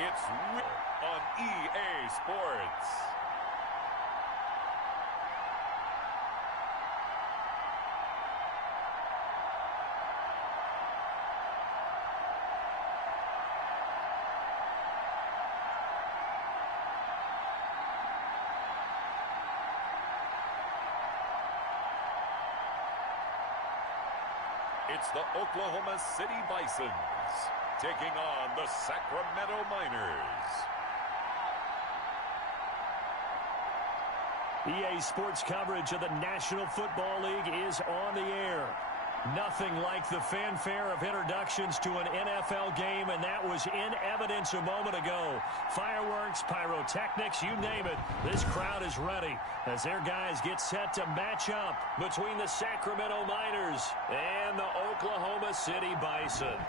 It's on EA Sports. It's the Oklahoma City Bisons taking on the Sacramento Miners. EA Sports coverage of the National Football League is on the air. Nothing like the fanfare of introductions to an NFL game, and that was in evidence a moment ago. Fireworks, pyrotechnics, you name it. This crowd is ready as their guys get set to match up between the Sacramento Miners and the Oklahoma City Bison.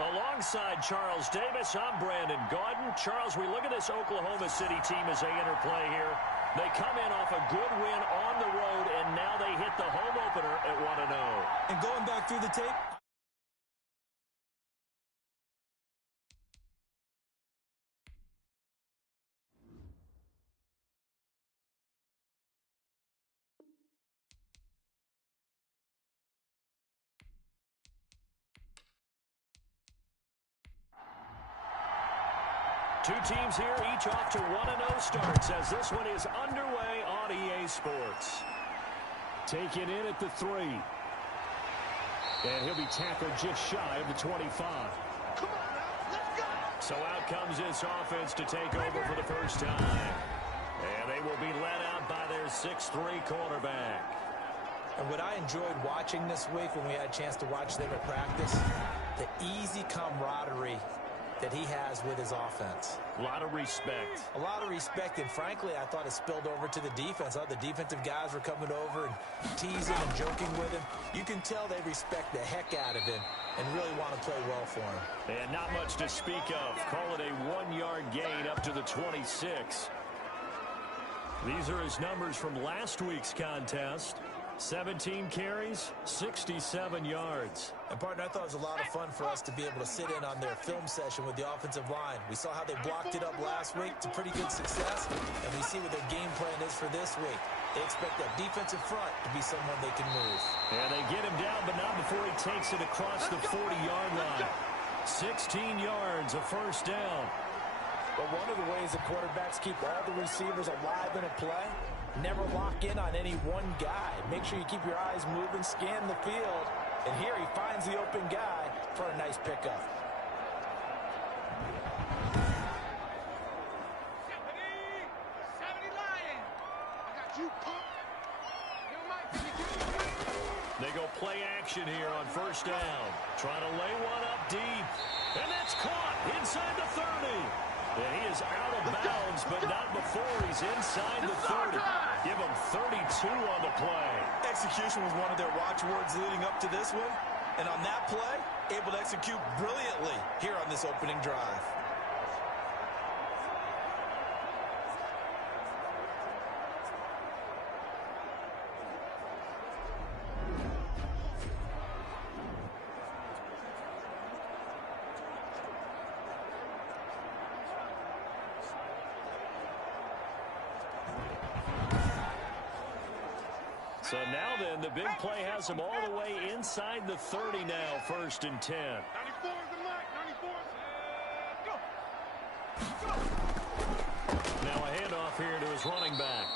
Alongside Charles Davis, I'm Brandon Gaudin. Charles, we look at this Oklahoma City team as they interplay here. They come in off a good win on the road, and now they hit the home opener at 1-0. And going back through the tape, two teams here, each off to 1-0 starts as this one is underway on EA Sports. Taken in at the 3. And he'll be tackled just shy of the 25. Come on now, let's go! So out comes this offense to take over for the first time. And they will be led out by their 6'3" quarterback. and what I enjoyed watching this week when we had a chance to watch them at practice, the easy camaraderie that he has with his offense. A lot of respect. A lot of respect, and frankly, I thought it spilled over to the defense. I thought the defensive guys were coming over and teasing and joking with him. You can tell they respect the heck out of him and really want to play well for him. And not much to speak of. Call it a 1-yard gain up to the 26. These are his numbers from last week's contest. 17 carries, 67 yards. And, partner, I thought it was a lot of fun for us to be able to sit in on their film session with the offensive line. We saw how they blocked it up last week to pretty good success, and we see what their game plan is for this week. They expect that defensive front to be someone they can move. And they get him down, but not before he takes it across the 40-yard line. 16 yards, a first down. But one of the ways the quarterbacks keep all the receivers alive in a play, never lock in on any one guy. Make sure you keep your eyes moving, scan the field. And here he finds the open guy for a nice pickup. They go play action here on first down. Trying to lay one up deep. And that's caught inside the 30. And he is out of bounds, but not before he's inside the 30. Give him 32 on the play. Execution was one of their watchwords leading up to this one. And on that play, able to execute brilliantly here on this opening drive. So now then, the big play has him all the way inside the 30 now, 1st and 10. 94 is the mark, 94. Go. Now a handoff here to his running back.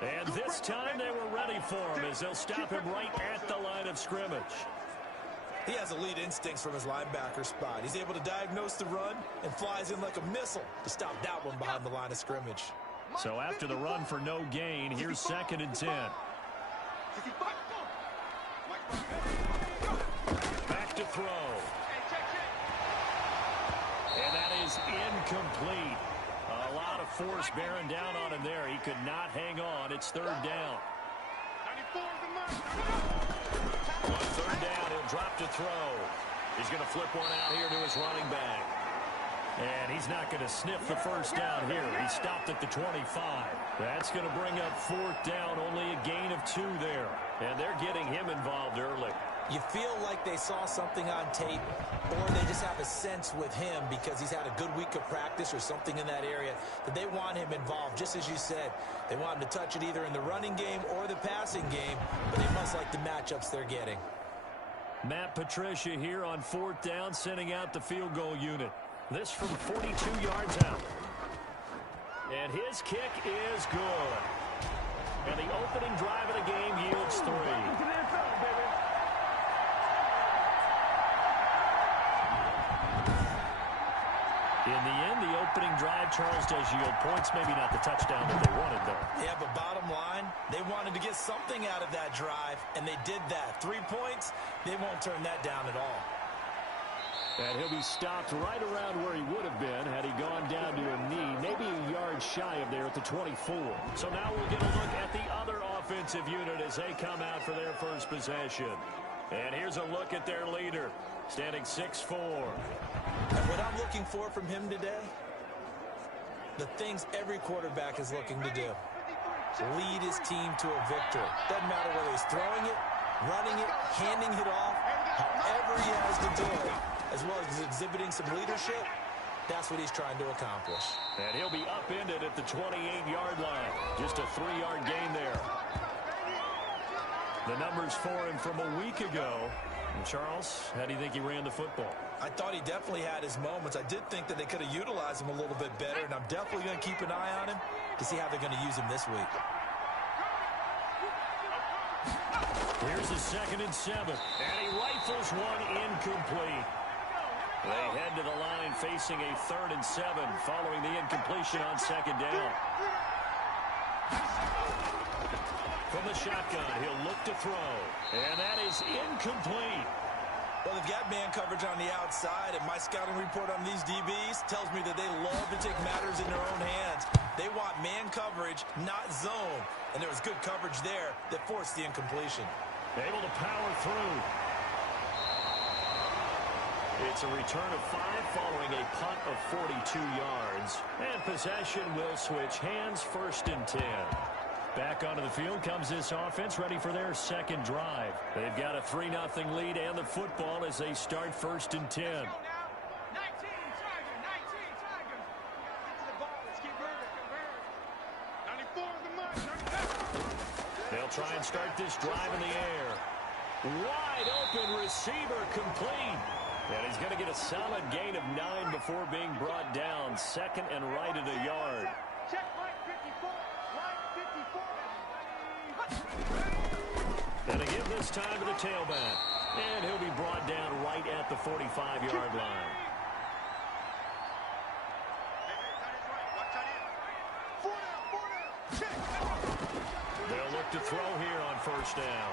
And this time they were ready for him as they'll stop him right at the line of scrimmage. He has elite instincts from his linebacker spot. He's able to diagnose the run and flies in like a missile to stop that one behind the line of scrimmage. So after the run for no gain, here's 2nd and 10. Back to throw. And that is incomplete. A lot of force bearing down on him there. He could not hang on. It's 3rd down. On 3rd down, he'll drop to throw. He's going to flip one out here to his running back. And he's not going to sniff the first down here. He stopped at the 25. That's going to bring up 4th down, only a gain of 2 there. And they're getting him involved early. You feel like they saw something on tape, or they just have a sense with him because he's had a good week of practice or something in that area that they want him involved. Just as you said, they want him to touch it either in the running game or the passing game, but they must like the matchups they're getting. Matt Patricia here on 4th down, sending out the field goal unit. This from 42 yards out. And his kick is good. And the opening drive of the game yields 3. In the end, the opening drive, Charles, does yield points. Maybe not the touchdown that they wanted, though. Yeah, but bottom line, they wanted to get something out of that drive, and they did that. 3 points, they won't turn that down at all. And he'll be stopped right around where he would have been had he gone down to a knee, maybe a yard shy of there at the 24. So now we'll get a look at the other offensive unit as they come out for their first possession. And here's a look at their leader, standing 6'4". And what I'm looking for from him today, the things every quarterback is looking to do. Lead his team to a victory. Doesn't matter whether he's throwing it, running it, handing it off, however he has to do it, as well as exhibiting some leadership. That's what he's trying to accomplish. And he'll be upended at the 28-yard line. Just a 3-yard gain there. The numbers for him from a week ago. And Charles, how do you think he ran the football? I thought he definitely had his moments. I did think that they could have utilized him a little bit better, and I'm definitely going to keep an eye on him to see how they're going to use him this week. Here's the 2nd and 7. And he rifles one incomplete. They head to the line facing a 3rd and 7 following the incompletion on 2nd down. From the shotgun, he'll look to throw. And that is incomplete. Well, they've got man coverage on the outside, and my scouting report on these DBs tells me that they love to take matters in their own hands. They want man coverage, not zone. And there was good coverage there that forced the incompletion. Able to power through. It's a return of 5 following a punt of 42 yards. And possession will switch hands, 1st and 10. Back onto the field comes this offense, ready for their 2nd drive. They've got a 3-0 lead and the football as they start 1st and 10. They'll try and start this drive in the air. Wide open receiver complete. And he's going to get a solid gain of 9 before being brought down. 2nd and right at a yard. Check right 54. And a give this time to the tailback. And he'll be brought down right at the 45-yard line. They'll look to throw here on 1st down.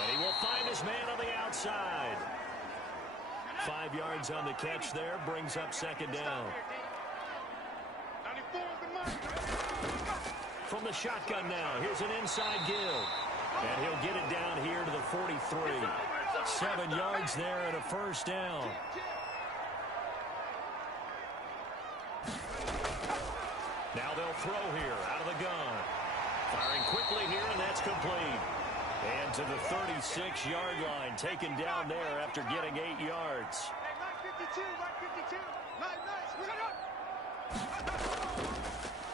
And he will find his man on the outside. 5 yards on the catch there, brings up 2nd down. From the shotgun now, here's an inside give. And he'll get it down here to the 43. 7 yards there and a 1st down. Now they'll throw here out of the gun. Firing quickly here, and that's complete. And to the 36-yard line, taken down there after getting 8 yards.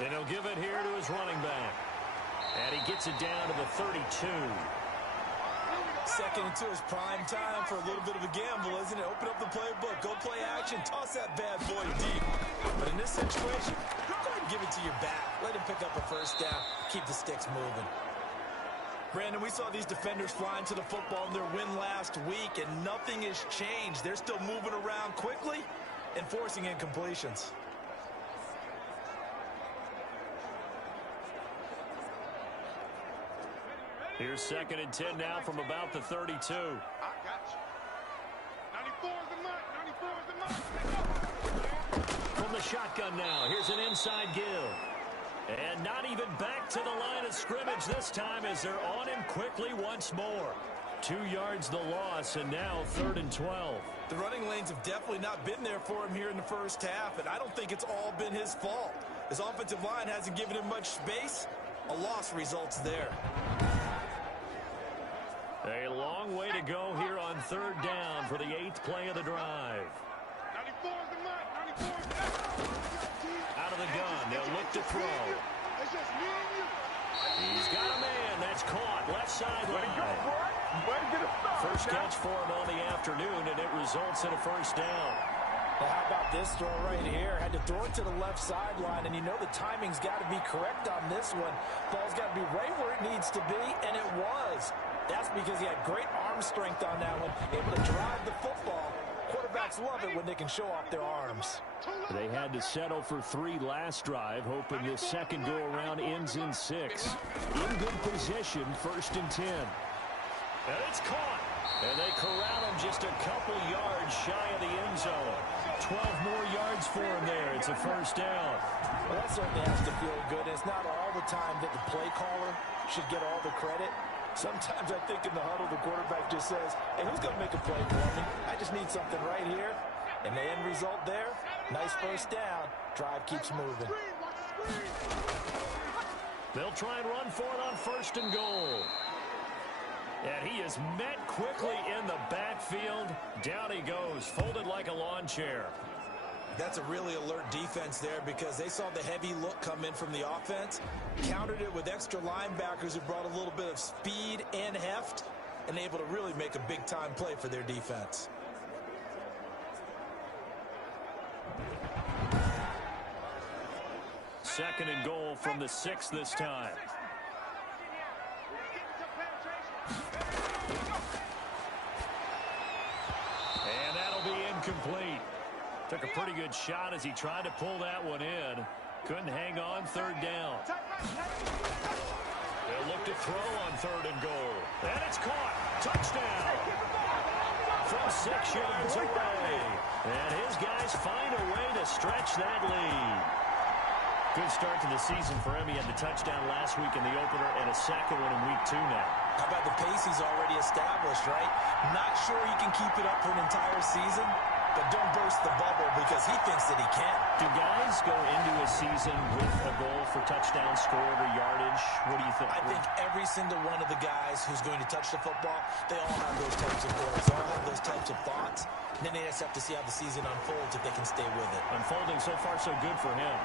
And he'll give it here to his running back. And he gets it down to the 32. 2nd and 2 is prime time for a little bit of a gamble, isn't it? Open up the playbook, go play action, toss that bad boy deep. But in this situation, go ahead and give it to your back. Let him pick up a 1st down, keep the sticks moving. Brandon, we saw these defenders flying to the football in their win last week, and nothing has changed. They're still moving around quickly and forcing incompletions. Here's 2nd and 10 now from about the 32. I got you. 94 is the mark. 94 is the mark. From the shotgun now, here's an inside give. And not even back to the line of scrimmage this time as they're on him quickly once more. 2 yards the loss, and now 3rd and 12. The running lanes have definitely not been there for him here in the 1st half, and I don't think it's all been his fault. His offensive line hasn't given him much space. A loss results there. A long way to go here on third down for the 8th play of the drive. 94 is the mark. 94 is the Out of the gun, they'll look to throw. It's just me and you. He's got a man. That's caught. Left sideline. First catch for him on the afternoon, and it results in a first down. Now, how about this throw right here? Had to throw it to the left sideline, and you know the timing's got to be correct on this one. Ball's got to be right where it needs to be, and it was. That's because he had great arm strength on that one, able to drive the football. Quarterbacks love it when they can show off their arms. They had to settle for 3 last drive, hoping this second go-around ends in 6. In good position, 1st and 10. And it's caught. And they corral him just a couple yards shy of the end zone. 12 more yards for him there. It's a first down. Well, that certainly has to feel good. It's not all the time that the play caller should get all the credit. Sometimes I think in the huddle, the quarterback just says, hey, who's going to make a play for me? I just need something right here. And the end result there, nice first down. Drive keeps moving. They'll try and run for it on 1st and goal. And he is met quickly in the backfield. Down he goes, folded like a lawn chair. That's a really alert defense there because they saw the heavy look come in from the offense, countered it with extra linebackers who brought a little bit of speed and heft, and able to really make a big-time play for their defense. Second and goal from the 6 this time. And that'll be incomplete. Took a pretty good shot as he tried to pull that one in. Couldn't hang on 3rd down. They'll look to throw on 3rd and goal. And it's caught. Touchdown. From 6 yards away. And his guys find a way to stretch that lead. Good start to the season for him. He had the touchdown last week in the opener and a second one in week 2 now. How about the pace he's already established, right? Not sure he can keep it up for an entire season, but don't burst the bubble because he thinks that he can. Do guys go into a season with a goal for touchdown scored or yardage? What do you think? I think every single one of the guys who's going to touch the football, they all have those types of goals. They all have those types of thoughts. And then they just have to see how the season unfolds if they can stay with it. Unfolding so far so good for him.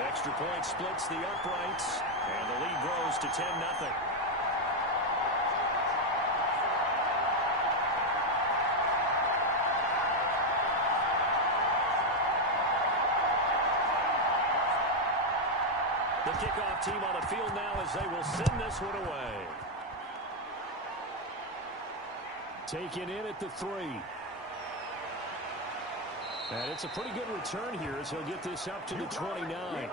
The extra point splits the uprights, and the lead grows to 10-0. The kickoff team on the field now as they will send this one away. Taken in at the 3. And it's a pretty good return here as he'll get this up to the 29.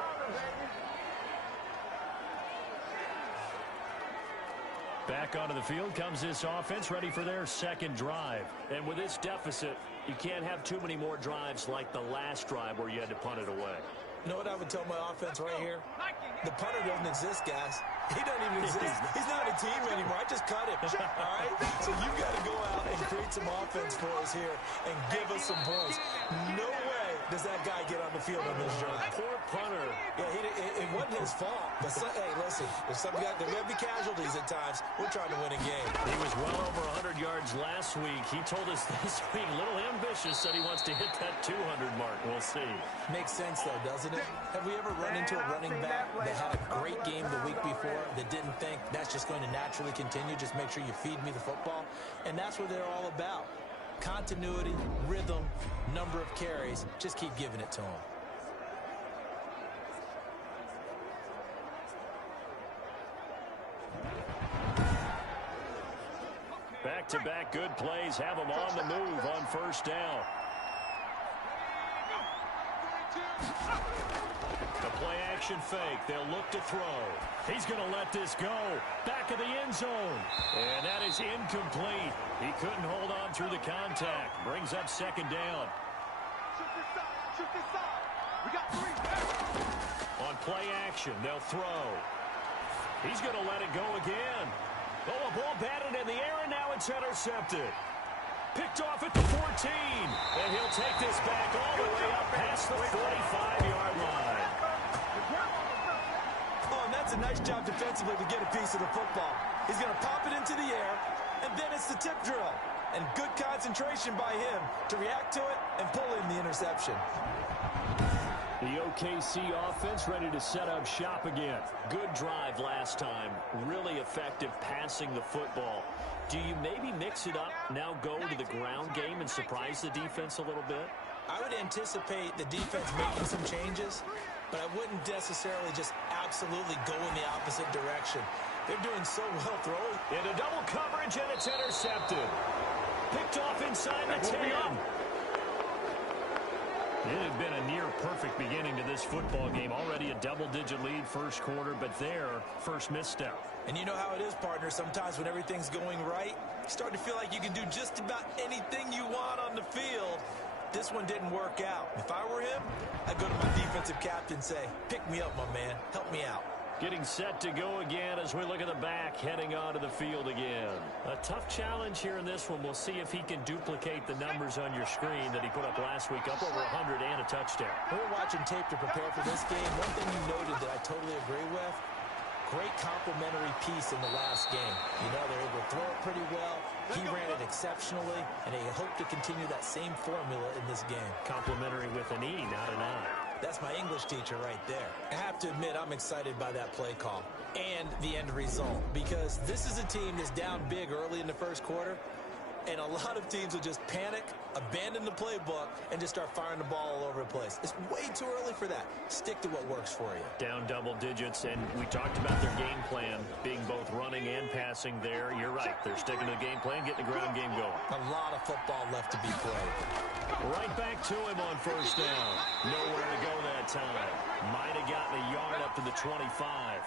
Back onto the field comes this offense, ready for their second drive. And with this deficit, you can't have too many more drives like the last drive where you had to punt it away. You know what I would tell my offense right here? The punter doesn't exist, guys. He doesn't even exist. He's not a team anymore. I just cut him. All right? So you've got to go out and create some offense for us here and give us some points. No way does that guy get on the field on this journey. Poor punter. Yeah, it wasn't his fault. But hey, listen, if some guy, there may be casualties at times. We're trying to win a game. He was well over 100 yards last week. He told us this week, a little ambitious, said he wants to hit that 200 mark. We'll see. Makes sense, though, doesn't it? Have we ever run into a running back that had a great game the week before that didn't think that's just going to naturally continue? Just make sure you feed me the football. And that's what they're all about. Continuity, rhythm, number of carries. Just keep giving it to them. Back-to-back good plays have him on the move on first down. The play-action fake. They'll look to throw. He's going to let this go. Back of the end zone. And that is incomplete. He couldn't hold on through the contact. Brings up second down. Shoot this side. We got 3. On play action, they'll throw. He's going to let it go again. Oh, a ball batted in the air, and now it's intercepted. Picked off at the 14. And he'll take this back all the way up past the 45-yard line. Oh, and that's a nice job defensively to get a piece of the football. He's going to pop it into the air, and then it's the tip drill. And good concentration by him to react to it and pull in the interception. The OKC offense ready to set up shop again. Good drive last time. Really effective passing the football. Do you maybe mix it up, now go to the ground game and surprise the defense a little bit? I would anticipate the defense making some changes, but I wouldn't necessarily just absolutely go in the opposite direction. They're doing so well throwing. Into double coverage, and it's intercepted. Picked off inside the 10. It had been a near-perfect beginning to this football game. Already a double-digit lead first quarter, but their first misstep. And you know how it is, partner. Sometimes when everything's going right, you start to feel like you can do just about anything you want on the field. This one didn't work out. If I were him, I'd go to my defensive captain and say, pick me up, my man. Help me out. Getting set to go again as we look at the back, heading onto the field again. A tough challenge here in this one. We'll see if he can duplicate the numbers on your screen that he put up last week, up over 100 and a touchdown. We're watching tape to prepare for this game. One thing you noted that I totally agree with, great complimentary piece in the last game. You know, they're able to throw it pretty well. He ran it exceptionally, and they hope to continue that same formula in this game. Complimentary with an E, not an I. That's my English teacher right there. I have to admit, I'm excited by that play call and the end result, because this is a team that's down big early in the first quarter, and a lot of teams will just panic, abandon the playbook, and just start firing the ball all over the place. It's way too early for that. Stick to what works for you. Down double digits, and we talked about their game plan being both running and passing there. You're right. They're sticking to the game plan, getting the ground game going. A lot of football left to be played. Right back to him on first down. Nowhere to go that time. Might have gotten a yard up to the 25.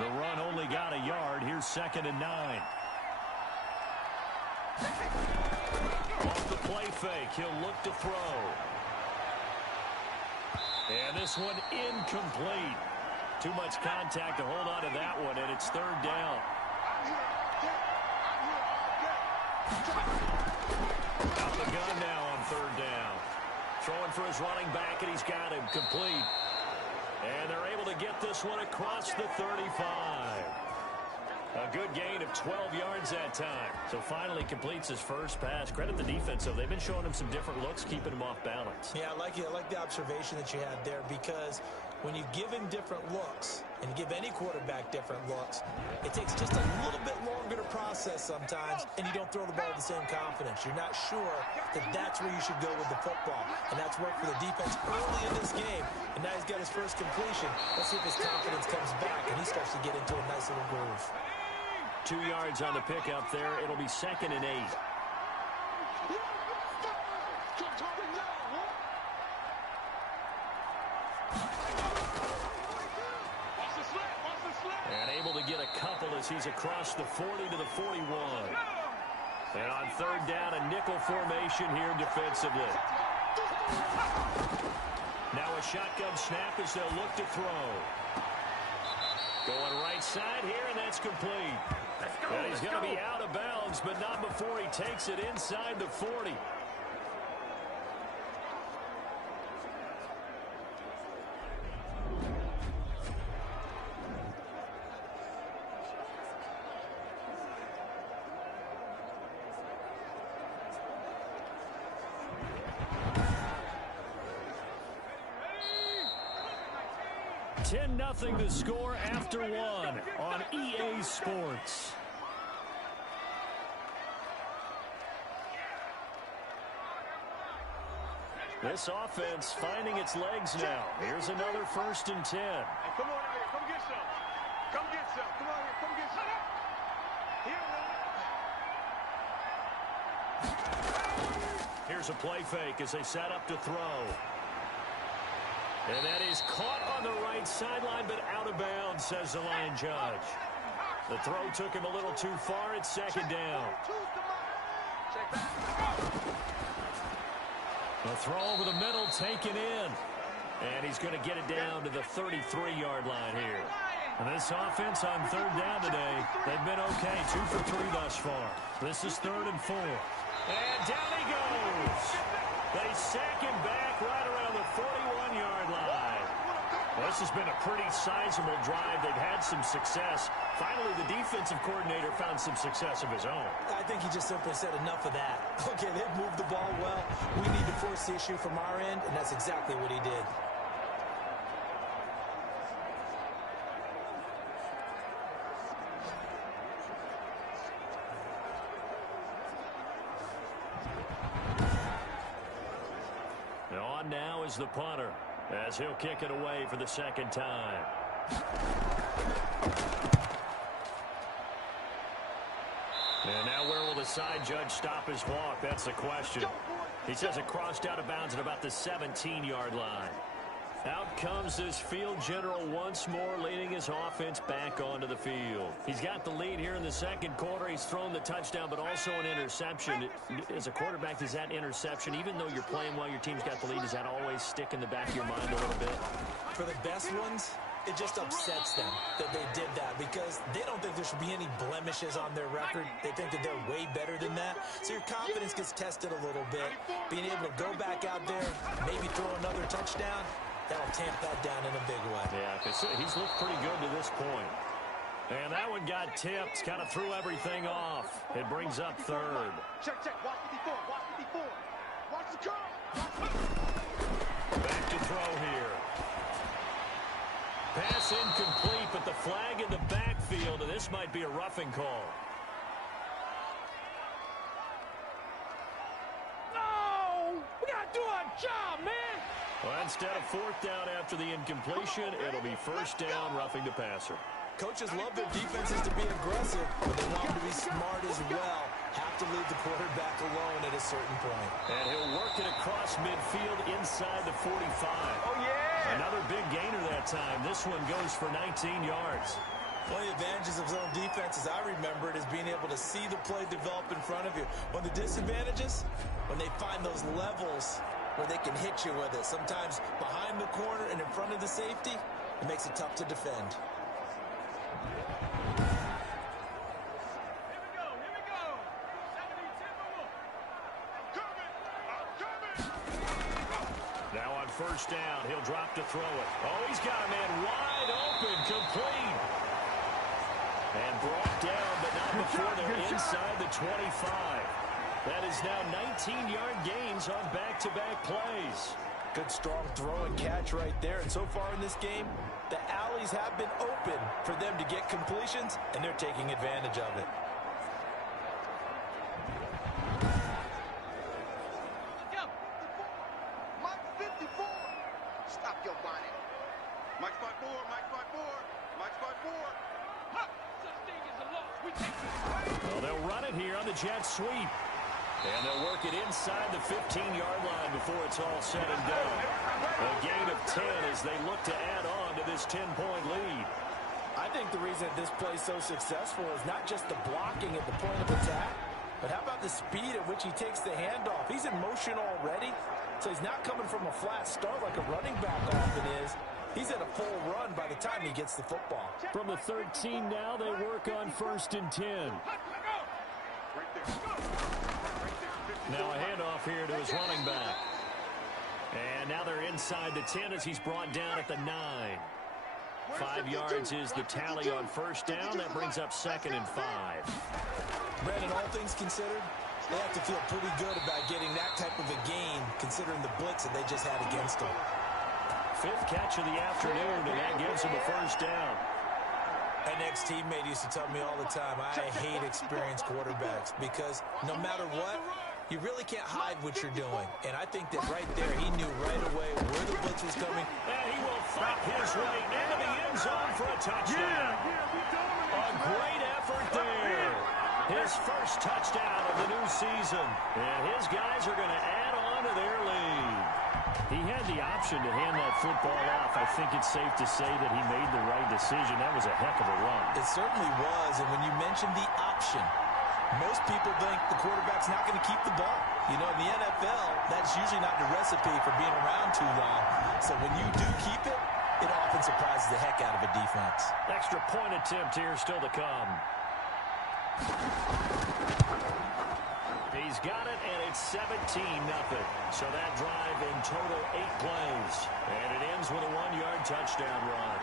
The run only got a yard. Here's 2nd and 9. Off the play fake, he'll look to throw. And this one incomplete. Too much contact to hold on to that one, and it's 3rd down. Out the gun now on 3rd down. Throwing for his running back, and he's got him complete. And they're able to get this one across the 35. A good gain of 12 yards that time. So finally completes his first pass. Credit the defense, though. They've been showing him some different looks, keeping him off balance. Yeah, I like the observation that you had there, because when you give him different looks and give any quarterback different looks, it takes just a little bit longer to process sometimes, and you don't throw the ball with the same confidence. You're not sure that that's where you should go with the football, and that's worked for the defense early in this game, and now he's got his first completion. Let's see if his confidence comes back and he starts to get into a nice little groove. 2 yards on the pickup there. It'll be 2nd and 8. And able to get a couple as he's across the 40 to the 41. And on 3rd down, a nickel formation here defensively. Now a shotgun snap as they'll look to throw. Going right side here, and that's complete. And he's going to be out of bounds, but not before he takes it inside the 40. Nothing to score after 1 on EA Sports. This offense finding its legs now. Here's another 1st and 10. Hey, come on out here. Come get some. Come get some. Come on here. Come get some. Here's a play fake as they set up to throw. And that is caught on the right sideline, but out of bounds, says the line judge. The throw took him a little too far. It's 2nd down. The throw over the middle taken in. And he's going to get it down to the 33-yard line here. And this offense on 3rd down today, they've been okay. 2 for 3 thus far. This is 3rd and 4. And down he goes. They sack him back right around the 41-yard line. Well, this has been a pretty sizable drive. They've had some success. Finally, the defensive coordinator found some success of his own. I think he just simply said enough of that. Okay, they've moved the ball well. We need to force the issue from our end, and that's exactly what he did. On now is the punter, as he'll kick it away for the second time. And now where will the side judge stop his walk? That's the question. He says it crossed out of bounds at about the 17-yard line. Out comes this field general once more, leading his offense back onto the field. He's got the lead here in the second quarter. He's thrown the touchdown, but also an interception. As a quarterback, does that interception, even though you're playing while your team's got the lead, does that always stick in the back of your mind a little bit? For the best ones, it just upsets them that they did that because they don't think there should be any blemishes on their record. They think that they're way better than that. So your confidence gets tested a little bit. Being able to go back out there, maybe throw another touchdown, that'll tamp that down in a big way. Yeah, because he's looked pretty good to this point. And that one got tipped, kind of threw everything off. It brings up third. Check. Watch 54. Watch the curl. Back to throw here. Pass incomplete, but the flag in the backfield, and this might be a roughing call. No! We gotta do our job, man! Well, instead of fourth down after the incompletion, it'll be first down, roughing the passer. Coaches love their defenses to be aggressive, but they want them to be smart as well. Have to leave the quarterback alone at a certain point. And he'll work it across midfield inside the 45. Oh, yeah! Another big gainer that time. This one goes for 19 yards. One of the advantages of zone defense, as I remember it, is being able to see the play develop in front of you. One of the disadvantages, when they find those levels where they can hit you with it. Sometimes behind the corner and in front of the safety, it makes it tough to defend. Here we go. 70-10. Now on first down, he'll drop to throw it. Oh, he's got a man wide open, complete. And brought down, but not before they're inside the 25. That is now 19-yard gains on back-to-back plays. Good strong throw and catch right there. And so far in this game, the alleys have been open for them to get completions, and they're taking advantage of it. Yo, Mike 54. Stop your whining. Mike 54. Ha! Such thing as a loss. We take this. Well, they'll run it here on the jet sweep. And they'll work it inside the 15-yard line before it's all said and done. A gain of 10 as they look to add on to this 10-point lead. I think the reason this play is so successful is not just the blocking at the point of attack, but how about the speed at which he takes the handoff? He's in motion already, so he's not coming from a flat start like a running back often is. He's at a full run by the time he gets the football. From the 13 now, they work on 1st and 10. Now a handoff here to his running back. And now they're inside the 10 as he's brought down at the 9. 5 yards is the tally on first down. That brings up 2nd and 5. Brandon, all things considered, they have to feel pretty good about getting that type of a gain considering the blitz that they just had against them. 5th catch of the afternoon, and that gives him a first down. An ex-teammate used to tell me all the time, I hate experienced quarterbacks because no matter what, you really can't hide what you're doing. And I think that right there, he knew right away where the blitz was coming. And he will fight his way into the end zone for a touchdown. A great effort there. His first touchdown of the new season. And his guys are going to add on to their lead. He had the option to hand that football off. I think it's safe to say that he made the right decision. That was a heck of a run. It certainly was. And when you mentioned the option, most people think the quarterback's not going to keep the ball. You know, in the NFL, that's usually not the recipe for being around too long. So when you do keep it, it often surprises the heck out of a defense. Extra point attempt here still to come. He's got it, and it's 17-0. So that drive in total 8 plays. And it ends with a 1-yard touchdown run.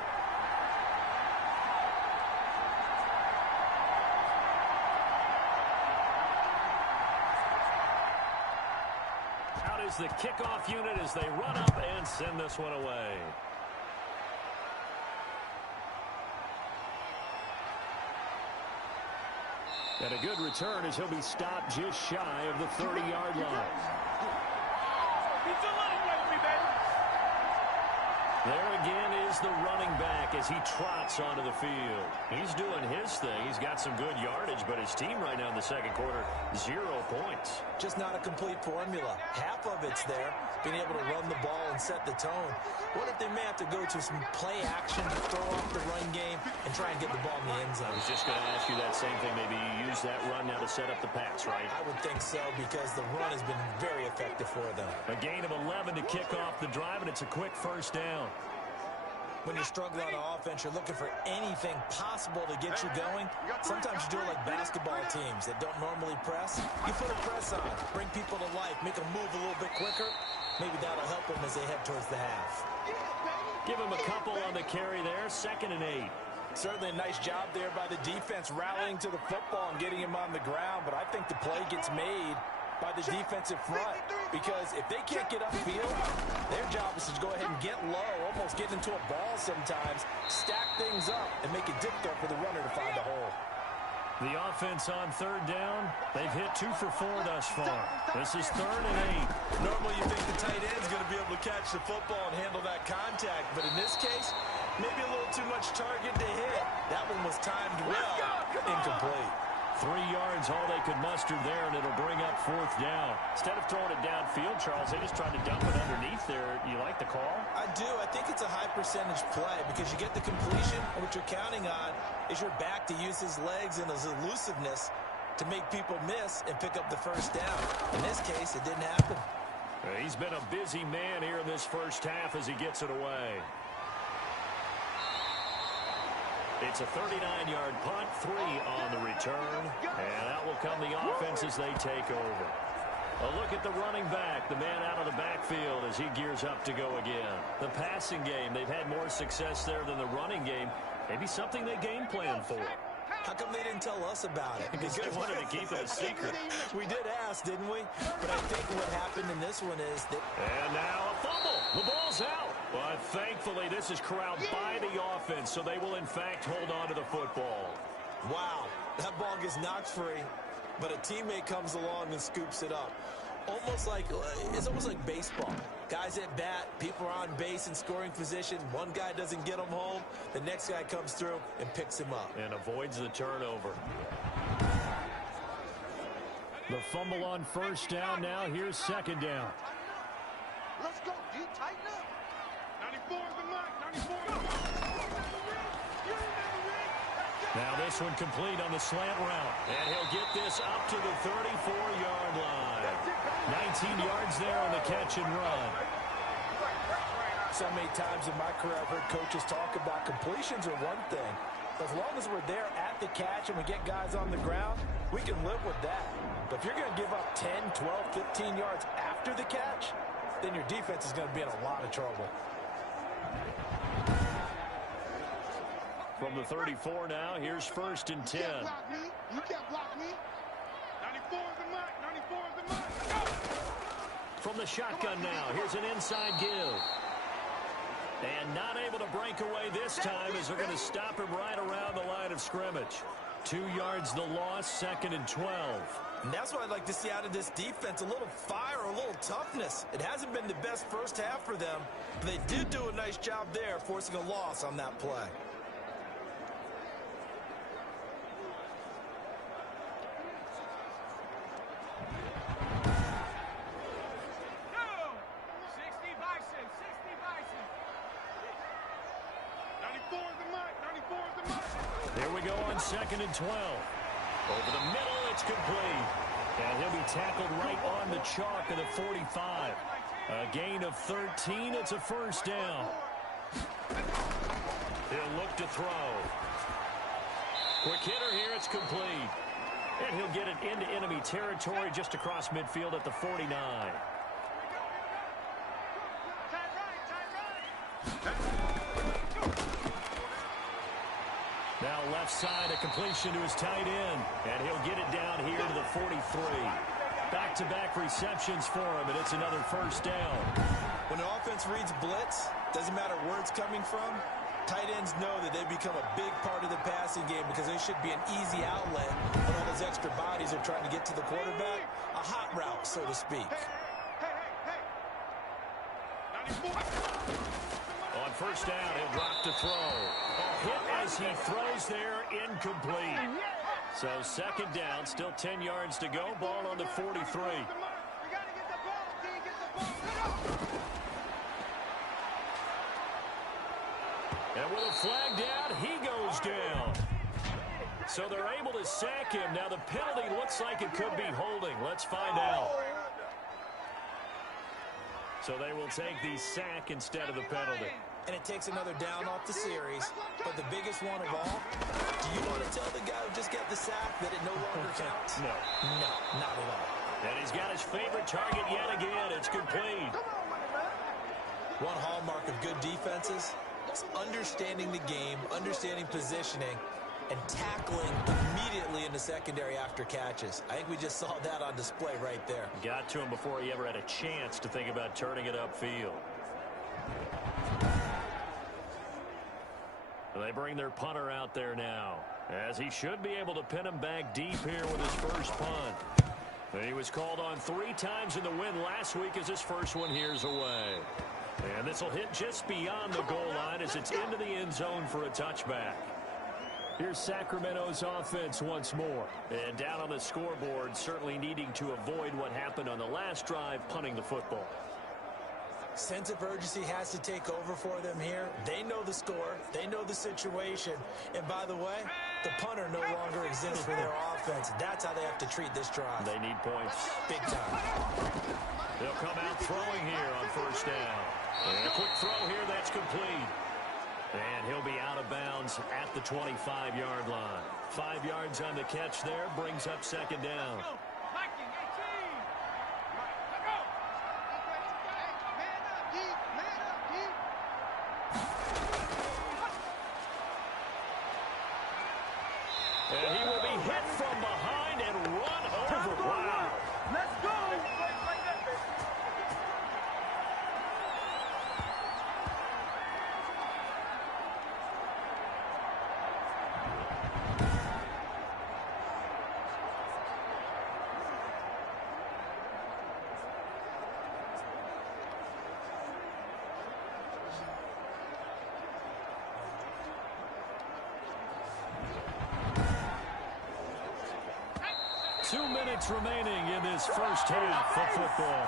Out is the kickoff unit as they run up and send this one away. And a good return as he'll be stopped just shy of the 30-yard line. He's a lightweight, me, baby. There again is the running back as he trots onto the field. He's doing his thing. He's got some good yardage, but his team right now in the second quarter, 0 points. Just not a complete formula. Half of it's there, being able to run the ball and set the tone. What if they may have to go to some play action to throw off the run game and try and get the ball in the end zone? I was just going to ask you that same thing. Maybe you use that run now to set up the pass, right? I would think so, because the run has been very effective for them. A gain of 11 to kick off the drive, and it's a quick first down. When you're struggling on offense, you're looking for anything possible to get you going. Sometimes you do it like basketball teams that don't normally press. You put a press on, bring people to life, make them move a little bit quicker. Maybe that'll help them as they head towards the half. Give him a couple on the carry there, 2nd and 8. Certainly a nice job there by the defense rallying to the football and getting him on the ground, but I think the play gets made by the defensive front, because if they can't get upfield, their job is to go ahead and get low, almost get into a ball sometimes, stack things up, and make it difficult for the runner to find a hole. The offense on 3rd down, they've hit 2 for 4 thus far. This is 3rd and 8. Normally you think the tight end's going to be able to catch the football and handle that contact, but in this case, maybe a little too much target to hit. That one was timed well, incomplete. 3 yards, all they could muster there, and it'll bring up 4th down. Instead of throwing it downfield, Charles, they just tried to dump it underneath there. You like the call? I do. I think it's a high percentage play because you get the completion, and what you're counting on is your back to use his legs and his elusiveness to make people miss and pick up the first down. In this case, it didn't happen. He's been a busy man here in this first half as he gets it away. It's a 39-yard punt, 3 on the return, and that will come the offense as they take over. A look at the running back, the man out of the backfield as he gears up to go again. The passing game, they've had more success there than the running game. Maybe something they game plan for. How come they didn't tell us about it? Because they wanted to keep it a secret. We did ask, didn't we? But I think what happened in this one is that... And now a fumble. The ball's out. But thankfully, this is corralled by the offense, so they will, in fact, hold on to the football. Wow, that ball gets knocked free, but a teammate comes along and scoops it up. It's almost like baseball. Guys at bat, people are on base in scoring position. One guy doesn't get him home. The next guy comes through and picks him up. And avoids the turnover. The fumble on 1st down now. Here's 2nd down. Let's go, D. Tighten up. 94 is the mark. 94 is the mark. Now this one complete on the slant route. And he'll get this up to the 34-yard line. 19 yards there on the catch and run. So many times in my career I've heard coaches talk about completions are one thing. As long as we're there at the catch and we get guys on the ground, we can live with that. But if you're going to give up 10, 12, 15 yards after the catch, then your defense is going to be in a lot of trouble. From the 34 now, here's 1st and 10. You can't block me. You can't block me. 94 is the mark. 94 is the mark. From the shotgun now, here's an inside give. And not able to break away this time as they're going to stop him right around the line of scrimmage. 2 yards the loss, 2nd and 12. And that's what I'd like to see out of this defense, a little fire, a little toughness. It hasn't been the best first half for them, but they did do a nice job there, forcing a loss on that play. Here we go on 2nd and 12. Over the middle, it's complete. And he'll be tackled right on the chalk of the 45. A gain of 13. It's a 1st down. He'll look to throw. Quick hitter here. It's complete. And he'll get it into enemy territory just across midfield at the 49. Now left side, a completion to his tight end. And he'll get it down here to the 43. Back-to-back receptions for him, and it's another first down. When the offense reads blitz, doesn't matter where it's coming from, tight ends know that they become a big part of the passing game because they should be an easy outlet when all those extra bodies are trying to get to the quarterback. A hot route, so to speak. On first down, he'll drop to throw. A hit as he throws there, incomplete. So second down, still 10 yards to go. Ball on the 43. And with a flag down, he goes down. So they're able to sack him. Now the penalty looks like it could be holding. Let's find out. So they will take the sack instead of the penalty. And it takes another down off the series. But the biggest one of all, do you want to tell the guy who just got the sack that it no longer counts? No. No, not at all. And he's got his favorite target yet again. It's complete. One hallmark of good defenses is understanding the game, understanding positioning, and tackling immediately in the secondary after catches. I think we just saw that on display right there. Got to him before he ever had a chance to think about turning it upfield. They bring their punter out there now, as he should be able to pin him back deep here with his first punt. He was called on 3 times in the win last week as his first one here's away. And this will hit just beyond the goal line as it's into the end zone for a touchback. Here's Sacramento's offense once more. And down on the scoreboard, certainly needing to avoid what happened on the last drive, punting the football. Sense of urgency has to take over for them here. They know the score. They know the situation. And by the way, the punter no longer exists for their offense. That's how they have to treat this drive. They need points. Big time. They'll come out throwing here on first down. And a quick throw here that's complete. And he'll be out of bounds at the 25-yard line. 5 yards on the catch there, brings up second down. And he will be hit from behind and run over. Wow. Let's go. Two minutes remaining in this first half of football.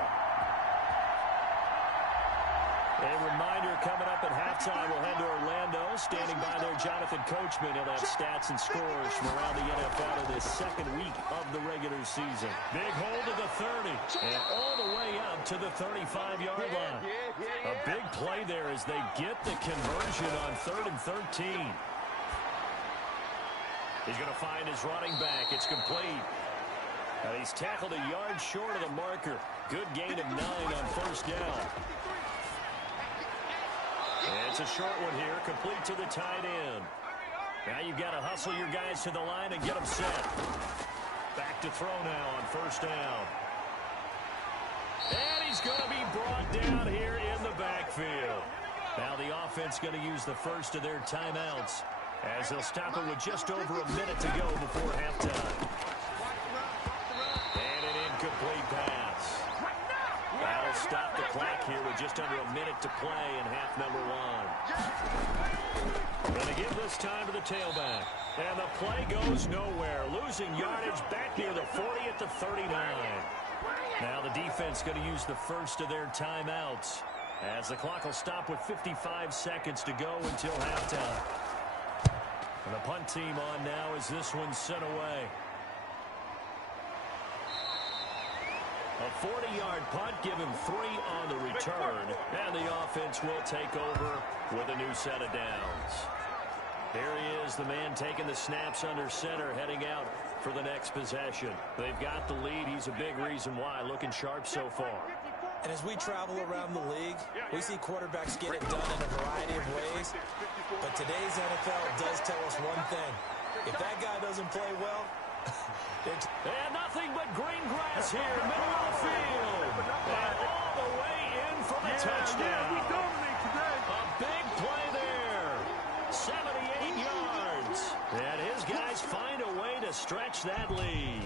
A reminder coming up at halftime. We'll head to Orlando. Standing by there, Jonathan Coachman. He'll have stats and scores from around the NFL in this second week of the regular season. Big hold to the 30 and all the way up to the 35-yard line. A big play there as they get the conversion on 3rd and 13. He's going to find his running back. It's complete. He's tackled a yard short of the marker. Good gain of 9 on first down. And it's a short one here, complete to the tight end. Now you've got to hustle your guys to the line and get them set. Back to throw now on first down. And he's going to be brought down here in the backfield. Now the offense going to use the first of their timeouts as they'll stop it with just over a minute to go before halftime. And an incomplete pass. That'll stop the clock here with just under a minute to play in half number 1. Going to give this time to the tailback. And the play goes nowhere. Losing yardage back near the 40 at the 39. Now the defense going to use the first of their timeouts as the clock will stop with 55 seconds to go until halftime. And the punt team on now as this one's sent away. A 40-yard punt, give him 3 on the return. And the offense will take over with a new set of downs. There he is, the man taking the snaps under center, heading out for the next possession. They've got the lead. He's a big reason why. Looking sharp so far. And as we travel around the league, we see quarterbacks get it done in a variety of ways. But today's NFL does tell us one thing. If that guy doesn't play well, and nothing but green grass here, middle of the field. And all the way in for the touchdown. We dominate today. A big play there. 78 yards. And his guys find a way to stretch that lead.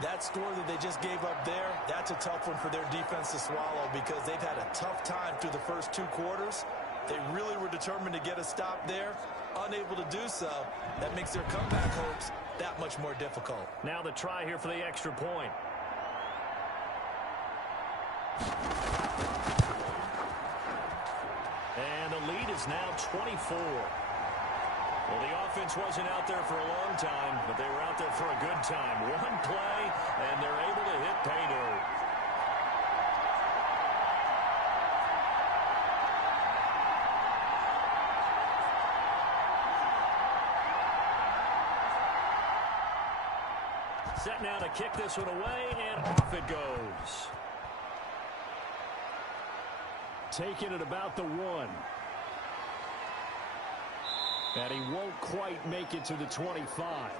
That score that they just gave up there, that's a tough one for their defense to swallow because they've had a tough time through the first 2 quarters. They really were determined to get a stop there. Unable to do so. That makes their comeback hopes that much more difficult. Now the try here for the extra point. And the lead is now 24. Well, the offense wasn't out there for a long time, but they were out there for a good time. One play, and they're able to hit pay dirt. Set now to kick this one away, and off it goes. Taking it about the 1. And he won't quite make it to the 25.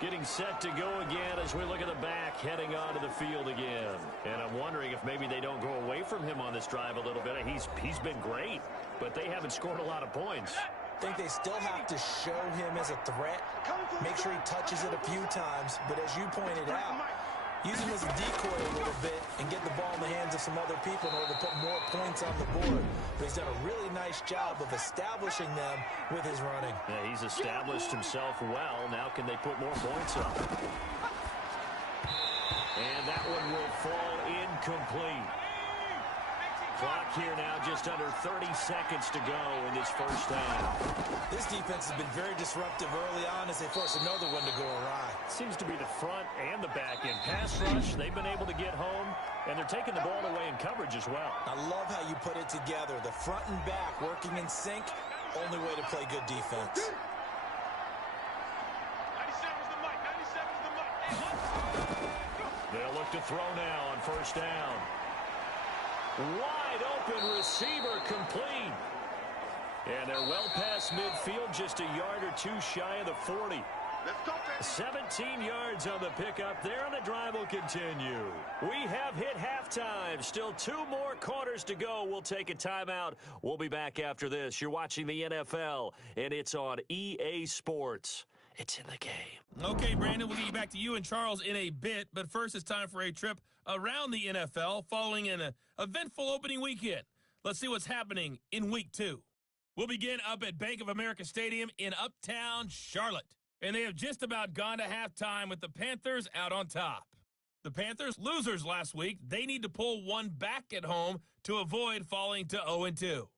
Getting set to go again as we look at the back, heading onto the field again. And I'm wondering if maybe they don't go away from him on this drive a little bit. He's been great, but they haven't scored a lot of points. I think they still have to show him as a threat, make sure he touches it a few times, but as you pointed out, use him as a decoy a little bit and get the ball in the hands of some other people in order to put more points on the board. But he's done a really nice job of establishing them with his running. Yeah, he's established himself well. Now can they put more points up? And that one will fall incomplete. Clock here now just under 30 seconds to go in this first half. This defense has been very disruptive early on as they force another one to go awry. Seems to be the front and the back end. Pass rush, they've been able to get home, and they're taking the ball away in coverage as well. I love how you put it together. The front and back working in sync, only way to play good defense. 97's the mic. 97's the mic. They'll look to throw now on first down. Wide open receiver complete. And they're well past midfield, just a yard or 2 shy of the 40. Let's go, baby. 17 yards on the pickup there, and the drive will continue. We have hit halftime. Still 2 more quarters to go. We'll take a timeout. We'll be back after this. You're watching the NFL, and it's on EA Sports. It's in the game. Okay, Brandon, we'll get you back to you and Charles in a bit, but first it's time for a trip around the NFL following an eventful opening weekend. Let's see what's happening in Week 2. We'll begin up at Bank of America Stadium in Uptown Charlotte, and they have just about gone to halftime with the Panthers out on top. The Panthers, losers last week, they need to pull one back at home to avoid falling to 0-2.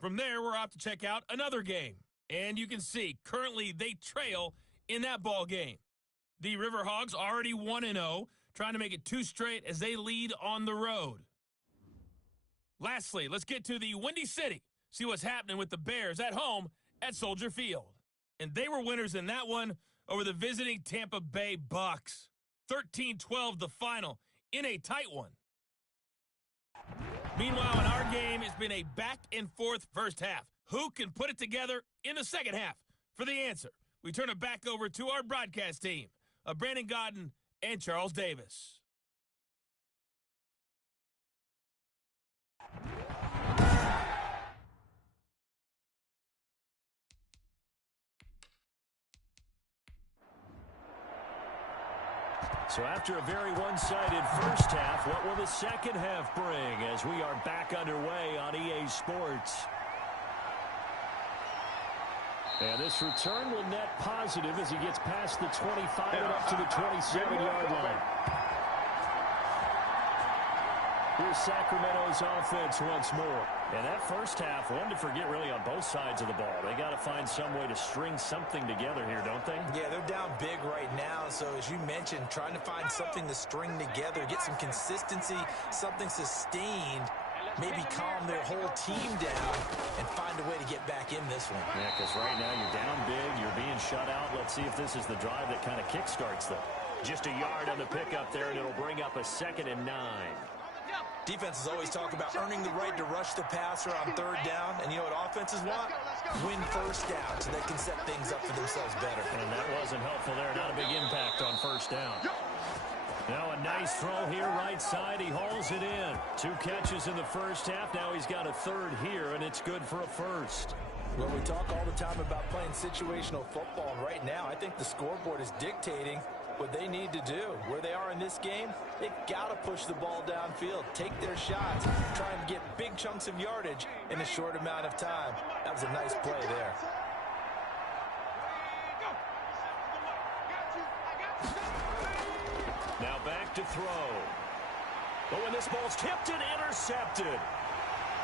From there, we're off to check out another game. And you can see, currently, they trail in that ball game. The Riverhogs already 1-0, trying to make it 2 straight as they lead on the road. Lastly, let's get to the Windy City, see what's happening with the Bears at home at Soldier Field. And they were winners in that one over the visiting Tampa Bay Bucks. 13-12 the final in a tight one. Meanwhile, in our game, it's been a back-and-forth first half. Who can put it together in the second half? For the answer, we turn it back over to our broadcast team of Brandon Godden and Charles Davis. So after a very one-sided first half, what will the second half bring as we are back underway on EA Sports? And this return will net positive as he gets past the 25 and up to the 27-yard line. We Here's Sacramento's offense once more. And that first half, one to forget really on both sides of the ball. They got to find some way to string something together here, don't they? Yeah, they're down big right now. So as you mentioned, trying to find something to string together, get some consistency, something sustained, maybe calm their whole team down and find a way to get back in this one. Yeah, because right now you're down big, you're being shut out. Let's see if this is the drive that kind of kickstarts them. Just a yard on the pickup there, and it'll bring up a 2nd and 9. Defenses always talk about earning the right to rush the passer on 3rd down. And you know what offenses want? Win 1st down so they can set things up for themselves better. And that wasn't helpful there. Not a big impact on 1st down. Now a nice throw here, right side. He hauls it in. 2 catches in the first half. Now he's got a 3rd here, and it's good for a 1st. Well, we talk all the time about playing situational football. And right now, I think the scoreboard is dictating what they need to do. Where they are in this game, they've got to push the ball downfield, take their shots, trying to get big chunks of yardage in a short amount of time. That was a nice play there. Now back to throw. But when this ball's tipped and intercepted.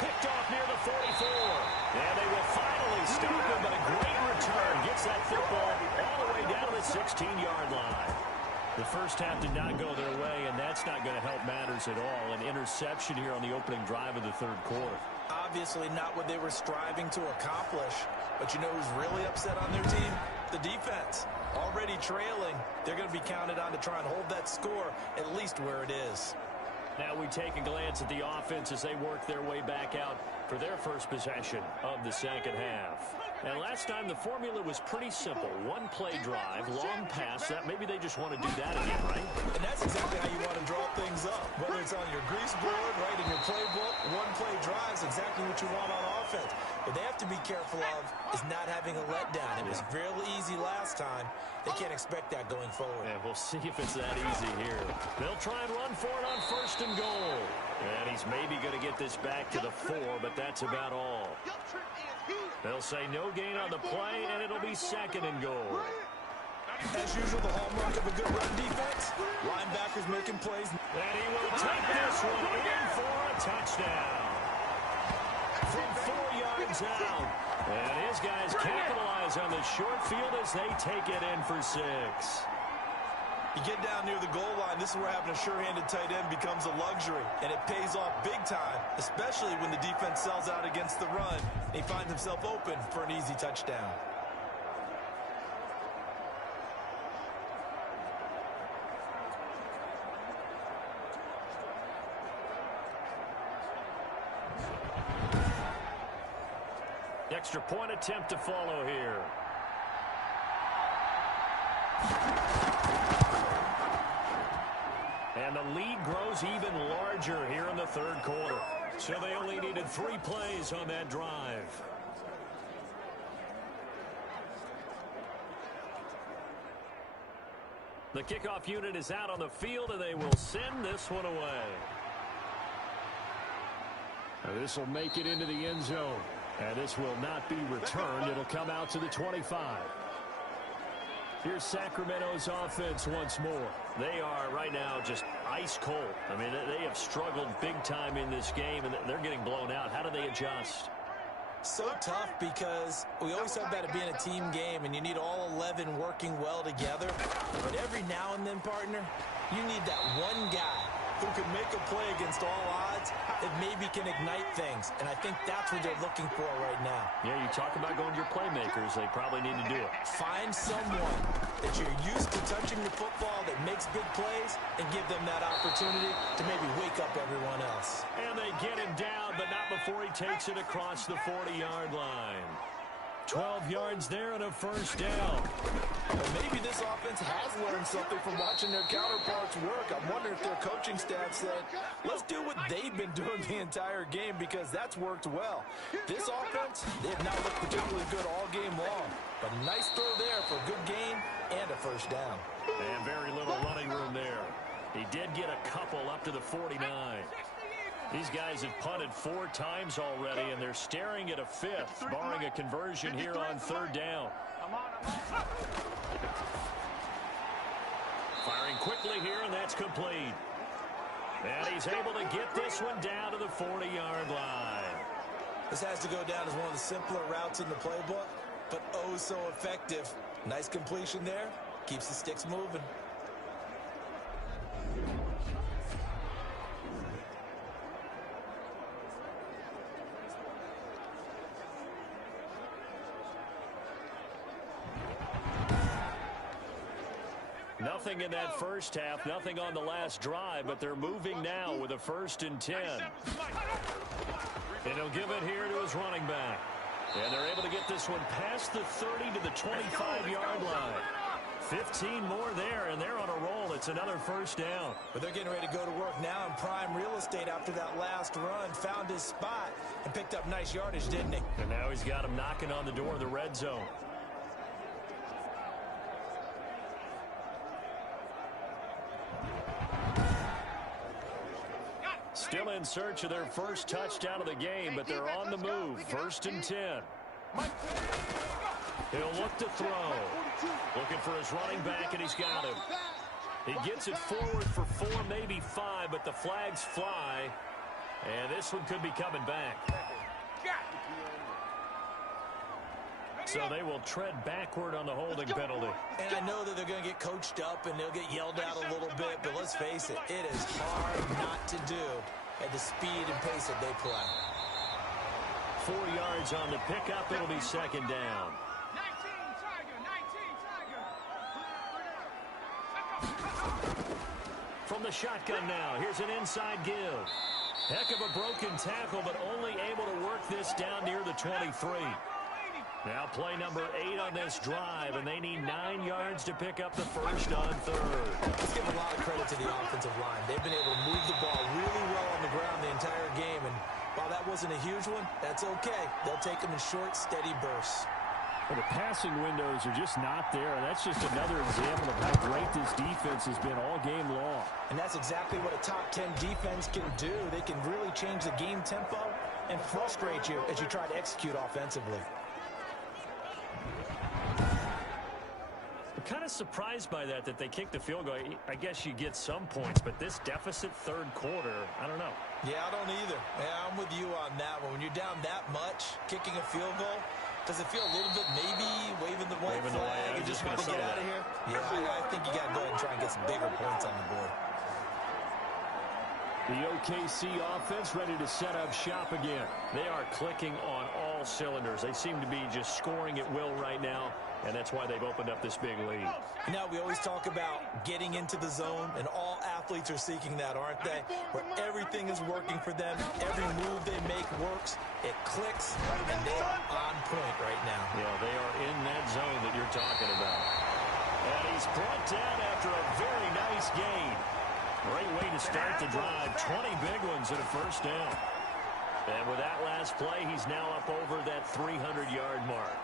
Picked off near the 44. And they will finally stop him, but a great return. Gets that football all the way down to the 16-yard line. The first half did not go their way, and that's not going to help matters at all. An interception here on the opening drive of the 3rd quarter. Obviously not what they were striving to accomplish. But you know who's really upset on their team? The defense. Already trailing. They're going to be counted on to try and hold that score at least where it is. Now we take a glance at the offense as they work their way back out for their first possession of the 2nd half. And last time the formula was pretty simple. 1-play drive, long pass. That maybe they just want to do that again, right? And that's exactly how you want to draw things up. Whether it's on your grease board, right, in your playbook, 1-play drive is exactly what you want on offense. What they have to be careful of is not having a letdown. It was real easy last time. They can't expect that going forward. Yeah, we'll see if it's that easy here. They'll try and run for it on 1st and goal. And he's maybe going to get this back to the 4, but that's about all. They'll say no gain on the play, and it'll be 2nd and goal. As usual, the hallmark of a good run defense, linebackers making plays. And he will take this one in for a touchdown. From 4 yards out. And his guys capitalize on the short field as they take it in for 6. You get down near the goal line, this is where having a sure-handed tight end becomes a luxury, and it pays off big time, especially when the defense sells out against the run. He finds himself open for an easy touchdown. Extra point attempt to follow here. And the lead grows even larger here in the 3rd quarter. So they only needed 3 plays on that drive. The kickoff unit is out on the field, and they will send this one away. This will make it into the end zone. And this will not be returned. It'll come out to the 25. Here's Sacramento's offense once more. They are right now just ice cold. I mean, they have struggled big time in this game, and they're getting blown out. How do they adjust? So tough because we always talk about it being a team game, and you need all 11 working well together. But every now and then, partner, you need that one guy who can make a play against all odds that maybe can ignite things. And I think that's what they're looking for right now. Yeah, you talk about going to your playmakers. They probably need to do it. Find someone that you're used to touching the football that makes big plays and give them that opportunity to maybe wake up everyone else. And they get him down, but not before he takes it across the 40-yard line. 12 yards there and a 1st down. Well, maybe this offense has learned something from watching their counterparts work. I'm wondering if their coaching staff said, let's do what they've been doing the entire game, because that's worked well. This offense, they have not looked particularly good all game long. But a nice throw there for a good gain and a 1st down. And very little running room there. He did get a couple up to the 49. These guys have punted 4 times already, and they're staring at a 5th, barring a conversion here on 3rd down. Firing quickly here, and that's complete. And he's able to get this one down to the 40-yard line. This has to go down as one of the simpler routes in the playbook, but oh so effective. Nice completion there. Keeps the sticks moving. Nothing in that first half, nothing on the last drive, but they're moving now with a 1st and 10. And he'll give it here to his running back. And they're able to get this one past the 30 to the 25-yard line. 15 more there, and they're on a roll. It's another 1st down. But they're getting ready to go to work now in prime real estate after that last run. Found his spot and picked up nice yardage, didn't he? And now he's got him knocking on the door of the red zone. Still in search of their first touchdown of the game, but they're on the move. 1st and 10. He'll look to throw. Looking for his running back, and he's got him. He gets it forward for 4, maybe 5, but the flags fly. And this one could be coming back. So they will tread backward on the holding penalty. And I know that they're going to get coached up and they'll get yelled at a little bit, but let's face it, it is hard not to do at the speed and pace that they play. 4 yards on the pickup. It'll be 2nd down. 19, Tiger. From the shotgun now, here's an inside give. Heck of a broken tackle, but only able to work this down near the 23. Now play number 8 on this drive, and they need 9 yards to pick up the first on 3rd. Let's give a lot of credit to the offensive line. They've been able to move the ball really well on the ground the entire game, and while that wasn't a huge one, that's okay. They'll take them in short, steady bursts. Well, the passing windows are just not there, and that's just another example of how great this defense has been all game long. And that's exactly what a top 10 defense can do. They can really change the game tempo and frustrate you as you try to execute offensively. I'm kind of surprised by that they kicked the field goal. I guess you get some points, but this deficit 3rd quarter, I don't know. Yeah, I don't either. Yeah, I'm with you on that one. When you're down that much, kicking a field goal, does it feel a little bit maybe waving the white flag and just want to get out of here? Yeah, I think you got to go ahead and try and get some bigger points on the board. The OKC offense ready to set up shop again. They are clicking on all cylinders. They seem to be just scoring at will right now, and that's why they've opened up this big lead. Now, we always talk about getting into the zone, and all athletes are seeking that, aren't they? Where everything is working for them, every move they make works, it clicks, and they are on point right now. Yeah, they are in that zone that you're talking about. And he's brought down after a very nice gain. Great way to start the drive. 20 big ones at a 1st down. And with that last play, he's now up over that 300-yard mark.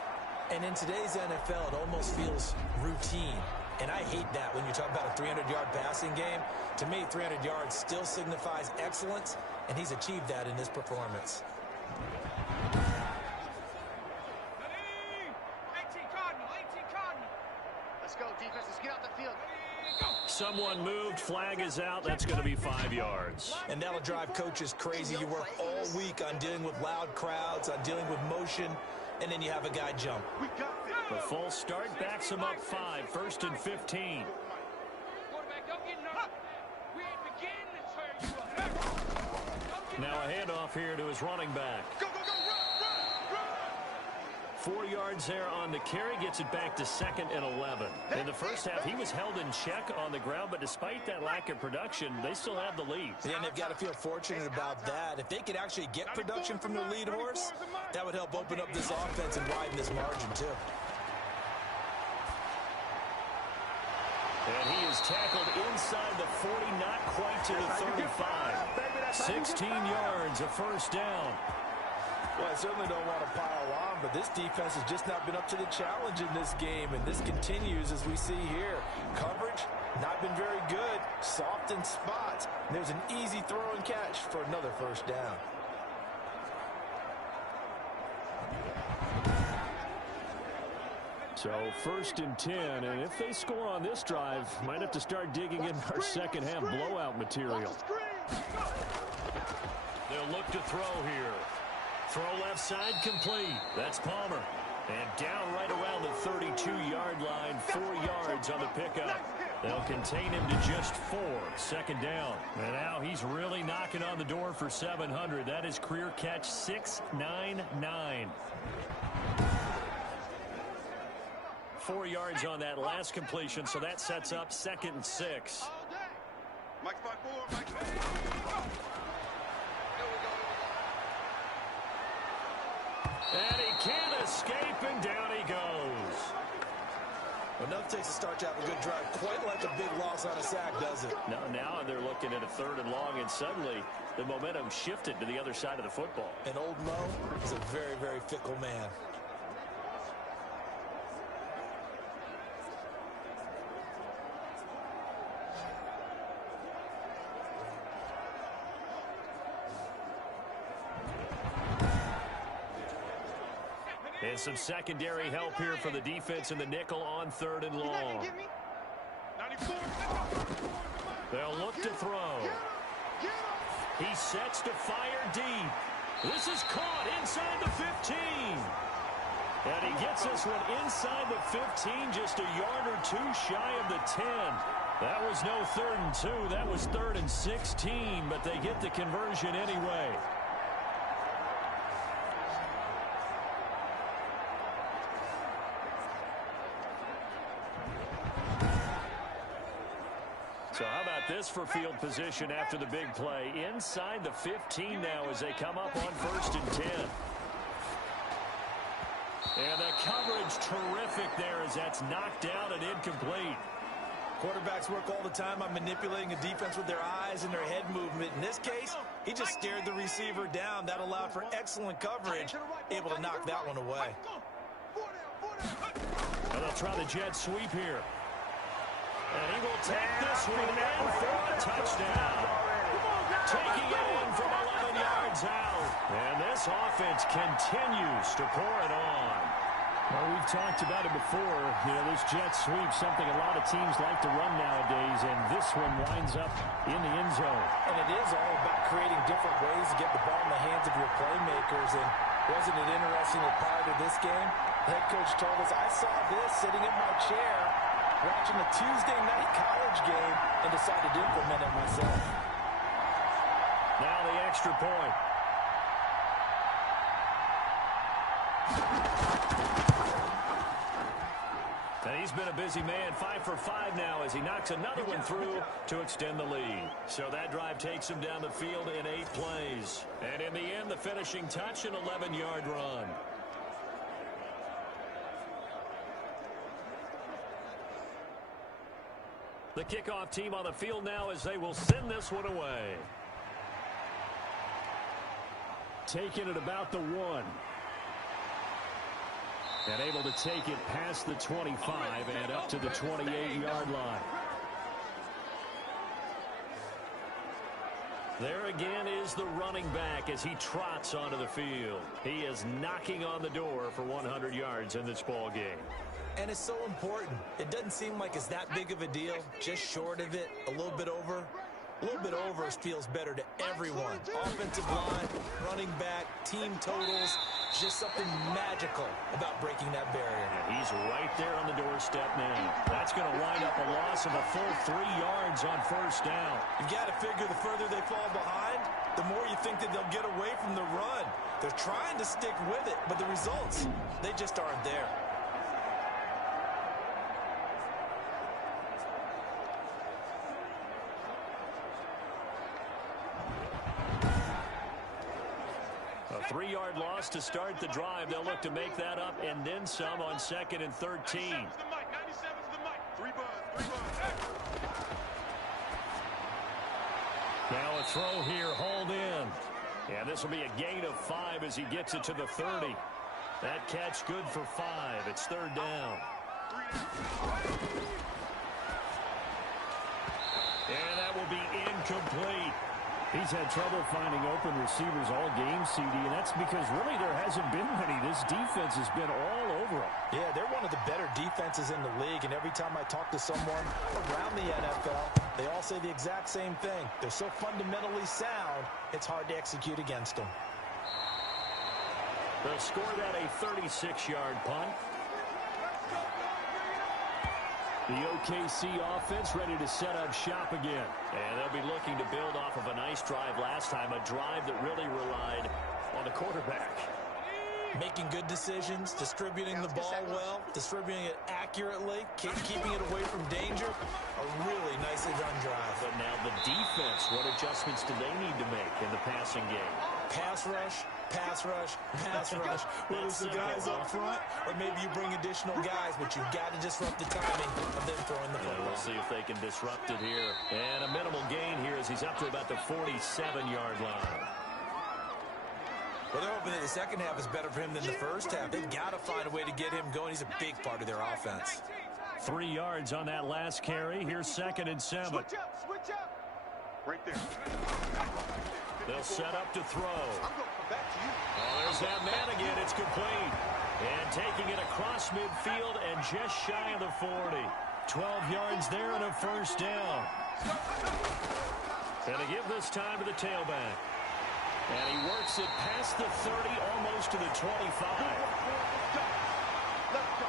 And in today's NFL, it almost feels routine. And I hate that when you talk about a 300-yard passing game. To me, 300 yards still signifies excellence, and he's achieved that in this performance. 18 Cardinal. Let's go, defense. Let's get out the field. Someone moved. Flag is out. That's going to be 5 yards. And that'll drive coaches crazy. You work all week on dealing with loud crowds, on dealing with motion, and then you have a guy jump. The full start backs him up 5. 1st and 15. Now a handoff here to his running back. 4 yards there on the carry, gets it back to 2nd and 11. In the first half, he was held in check on the ground, but despite that lack of production, they still have the lead. Yeah, and they've got to feel fortunate about that. If they could actually get production from their lead horse, that would help open up this offense and widen this margin, too. And he is tackled inside the 40, not quite to the 35. 16 yards, a 1st down. Well, I certainly don't want to pile on, but this defense has just not been up to the challenge in this game, and this continues as we see here. Coverage, not been very good. Soft in spots. There's an easy throw and catch for another 1st down. So 1st and 10, and if they score on this drive, might have to start digging in our second half blowout material. They'll look to throw here. Throw left side complete. That's Palmer. And down right around the 32-yard line, 4 yards on the pickup. They'll contain him to just 4. Second down. And now he's really knocking on the door for 700. That is career catch 699. 4 yards on that last completion, so that sets up 2nd and 6. Mike's by 4. Mike's by 4. And he can't escape, and down he goes. Enough takes to start to have a good drive. Quite like a big loss on a sack, does it? No, now they're looking at a 3rd and long, and suddenly the momentum shifted to the other side of the football. And old Mo is a very, very fickle man. And some secondary help here for the defense in the nickel on 3rd and long. They'll look to throw. He sets to fire deep. This is caught inside the 15. And he gets this one inside the 15, just a yard or 2 shy of the 10. That was no 3rd and 2. That was 3rd and 16, but they get the conversion anyway. So how about this for field position after the big play? Inside the 15 now as they come up on 1st and 10. And the coverage terrific there as that's knocked out and incomplete. Quarterbacks work all the time on manipulating a defense with their eyes and their head movement. In this case, he just stared the receiver down. That allowed for excellent coverage, able to knock that one away. And they'll try the jet sweep here. And he will take this one in for a touchdown. Taking it in from 11 yards out. And this offense continues to pour it on. Well, we've talked about it before. You know, this jet sweep, something a lot of teams like to run nowadays, and this one winds up in the end zone. And it is all about creating different ways to get the ball in the hands of your playmakers. And wasn't it interesting that prior to this game, the head coach told us, I saw this sitting in my chair watching a Tuesday night college game and decided to implement it myself. Now the extra point. And he's been a busy man, 5 for 5 now as he knocks another one through to extend the lead. So that drive takes him down the field in 8 plays. And in the end, the finishing touch, an 11-yard run. The kickoff team on the field now as they will send this one away. Taking it about the 1. And able to take it past the 25 and up to the 28-yard line. There again is the running back as he trots onto the field. He is knocking on the door for 100 yards in this ball game. And it's so important. It doesn't seem like it's that big of a deal. Just short of it, a little bit over. A little bit over feels better to everyone. Offensive line, running back, team totals. Just something magical about breaking that barrier. And he's right there on the doorstep now. That's going to wind up a loss of a full 3 yards on 1st down. You've got to figure the further they fall behind, the more you think that they'll get away from the run. They're trying to stick with it, but the results, they just aren't there. A 3-yard loss to start the drive. They'll look to make that up and then some on 2nd and 13. Now a throw here, hauled in. And this will be a gain of 5 as he gets it to the 30. That catch good for 5. It's 3rd down. And that will be incomplete. He's had trouble finding open receivers all game, CD, and that's because really there hasn't been many. This defense has been all over him. Yeah, they're one of the better defenses in the league, and every time I talk to someone around the NFL, they all say the exact same thing. They're so fundamentally sound, it's hard to execute against them. They'll score that a 36-yard punt. The OKC offense ready to set up shop again. And they'll be looking to build off of a nice drive last time, a drive that really relied on the quarterback. Making good decisions, distributing the ball well, distributing it accurately, keeping it away from danger. A really nicely run drive. But now the defense, what adjustments do they need to make in the passing game? Pass rush, pass rush, pass rush. Whether it's the guys up front or maybe you bring additional guys, but you've got to disrupt the timing of them throwing the football. We'll see if they can disrupt it here. And a minimal gain here as he's up to about the 47-yard line. Well, they're hoping that the second half is better for him than the first half. They've got to find a way to get him going. He's a big part of their offense. 3 yards on that last carry. Here's 2nd and 7. Switch up. Right there. They'll set up to throw. I'm going to come back to you. Oh, there's that man again. It's complete. And taking it across midfield and just shy of the 40. 12 yards there and a first down. And to give this time to the tailback. And he works it past the 30, almost to the 25. Let's go.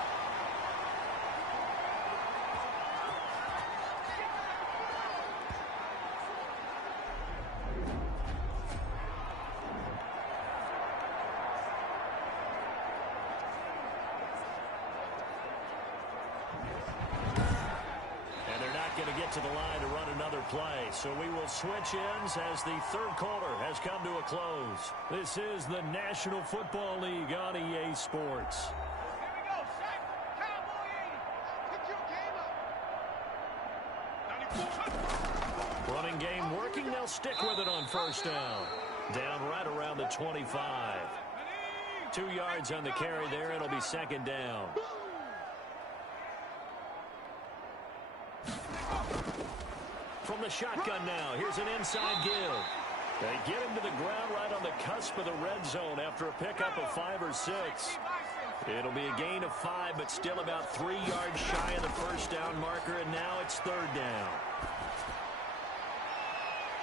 To get to the line to run another play. So we will switch ends as the third quarter has come to a close. This is the National Football League on EA Sports. Here we go, Shaq. Cowboy 80. Pick your game up. 94. Running game working. They'll stick with it on first down. Down right around the 25. 2 yards on the carry there. It'll be 2nd down. From the shotgun now, here's an inside give. They get him to the ground right on the cusp of the red zone after a pickup of 5 or 6. It'll be a gain of 5, but still about 3 yards shy of the first down marker, and now it's 3rd down.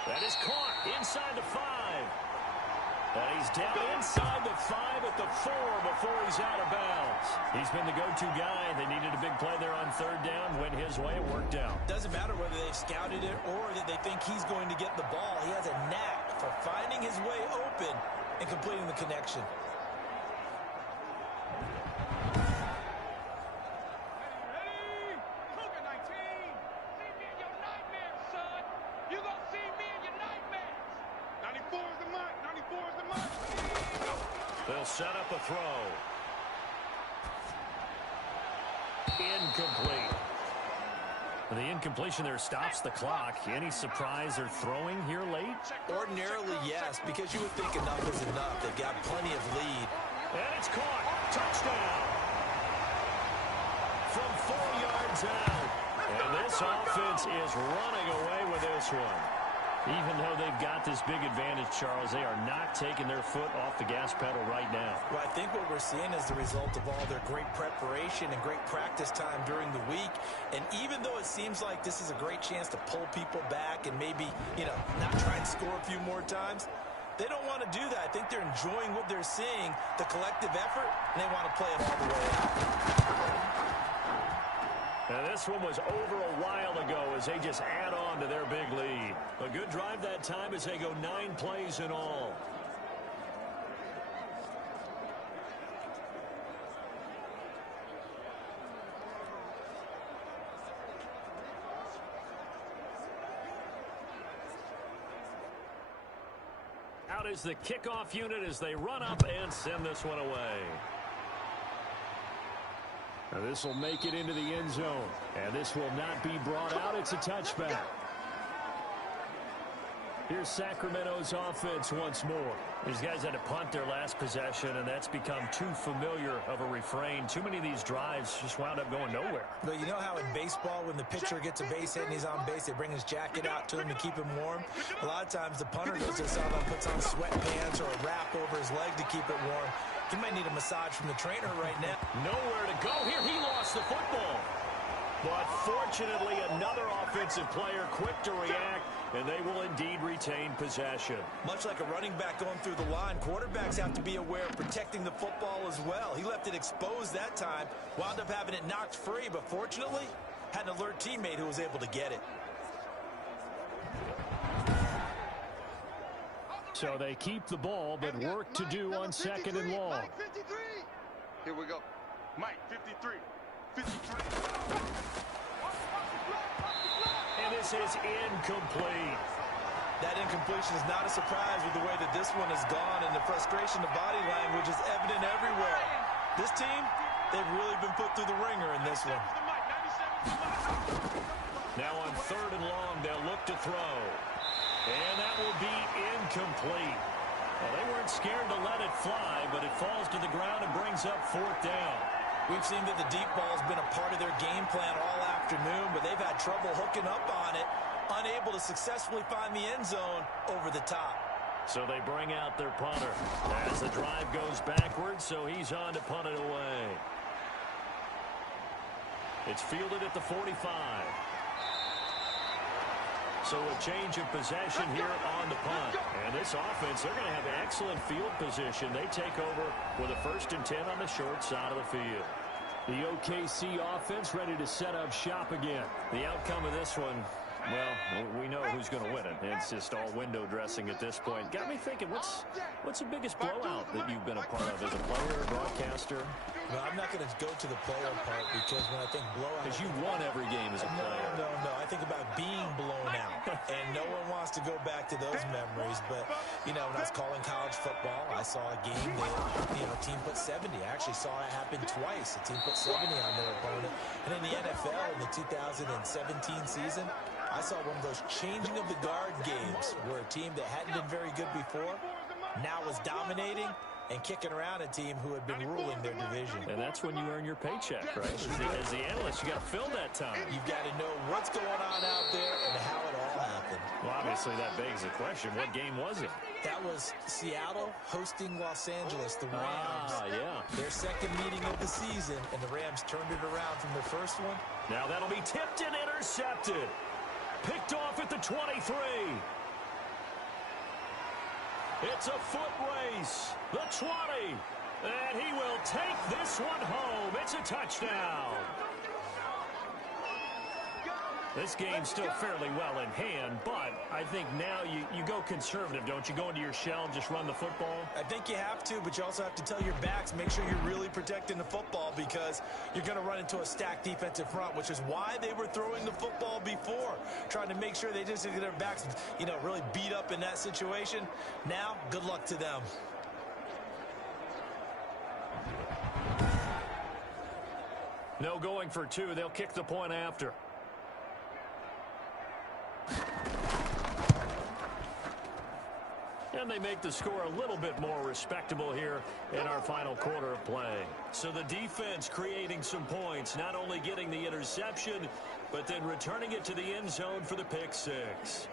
That is caught inside the 5. And he's down inside the 5 at the 4 before he's out of bounds. He's been the go-to guy. They needed a big play there on 3rd down. Went his way. It worked out. Doesn't matter whether they've scouted it or that they think he's going to get the ball. He has a knack for finding his way open and completing the connection. Ready? Cougar 19. See me in your nightmares, son. You gonna see me in your nightmares. 94 is the mark. 94 is the mark. They'll set up a throw. Incomplete. The incompletion there stops the clock. Any surprise they're throwing here late? Ordinarily, yes, because you would think enough is enough. They've got plenty of lead. And it's caught. Touchdown. From 4 yards out. And this offense is running away with this one. Even though they've got this big advantage, Charles, they are not taking their foot off the gas pedal right now. Well, I think what we're seeing is the result of all their great preparation and great practice time during the week. And even though it seems like this is a great chance to pull people back and maybe, not try and score a few more times, they don't want to do that. I think they're enjoying what they're seeing, the collective effort, and they want to play it all the way out. And this one was over a while ago as they just add on to their big lead. A good drive that time as they go 9 plays in all. Out is the kickoff unit as they run up and send this one away. Now this will make it into the end zone. And this will not be brought out. It's a touchback. Here's Sacramento's offense once more. These guys had to punt their last possession, and that's become too familiar of a refrain. Too many of these drives just wound up going nowhere. But you know how in baseball, when the pitcher gets a base hit and he's on base, they bring his jacket out to him to keep him warm? A lot of times the punter goes to the sideline, puts on sweatpants or a wrap over his leg to keep it warm. He might need a massage from the trainer right now. Nowhere to go here. He lost the football. But fortunately, another offensive player quick to react, and they will indeed retain possession. Much like a running back going through the line, quarterbacks have to be aware of protecting the football as well. He left it exposed that time, wound up having it knocked free, but fortunately, had an alert teammate who was able to get it. So they keep the ball, but work to do on second and long. Mike 53. Here we go. Mike 53. 53. And this is incomplete. That incompletion is not a surprise with the way that this one has gone, and the frustration of body language is evident everywhere. This team, they've really been put through the ringer in this one. Now on third and long, they'll look to throw. And that will be incomplete. Well, they weren't scared to let it fly, but it falls to the ground and brings up fourth down. We've seen that the deep ball has been a part of their game plan all afternoon, but they've had trouble hooking up on it, unable to successfully find the end zone over the top. So they bring out their punter as the drive goes backwards, so he's on to punt it away. It's fielded at the 45. So a change of possession here on the punt. And this offense, they're going to have excellent field position. They take over with a 1st and 10 on the short side of the field. The OKC offense ready to set up shop again. The outcome of this one, well, we know who's going to win it. It's just all window dressing at this point. Got me thinking, what's the biggest blowout that you've been a part of as a player or broadcaster? No, I'm not going to go to the player part because when I think blowout... Because you won every game as a player. No. I think about being blown out. And no one wants to go back to those memories. But, you know, when I was calling college football, I saw a game that, a team put 70. I actually saw it happen twice. A team put 70 on their opponent. And in the NFL in the 2017 season, I saw one of those changing of the guard games where a team that hadn't been very good before now was dominating and kicking around a team who had been ruling their division. And that's when you earn your paycheck, right? As the analyst, you got to fill that time. You've got to know what's going on out there and how it all happened. Well, obviously that begs the question, what game was it? That was Seattle hosting Los Angeles, the Rams. Yeah. Their second meeting of the season, and the Rams turned it around from their first one. Now that'll be tipped and intercepted. Picked off at the 23. It's a foot race. The 20. And he will take this one home. It's a touchdown. This game's still fairly well in hand, but I think now you go conservative, don't you? Go into your shell and just run the football? I think you have to, but you also have to tell your backs, make sure you're really protecting the football because you're going to run into a stacked defensive front, which is why they were throwing the football before, trying to make sure they just get their backs, really beat up in that situation. Now, good luck to them. No going for two. They'll kick the point after. And they make the score a little bit more respectable here in our final quarter of play. So the defense creating some points, not only getting the interception, but then returning it to the end zone for the pick six.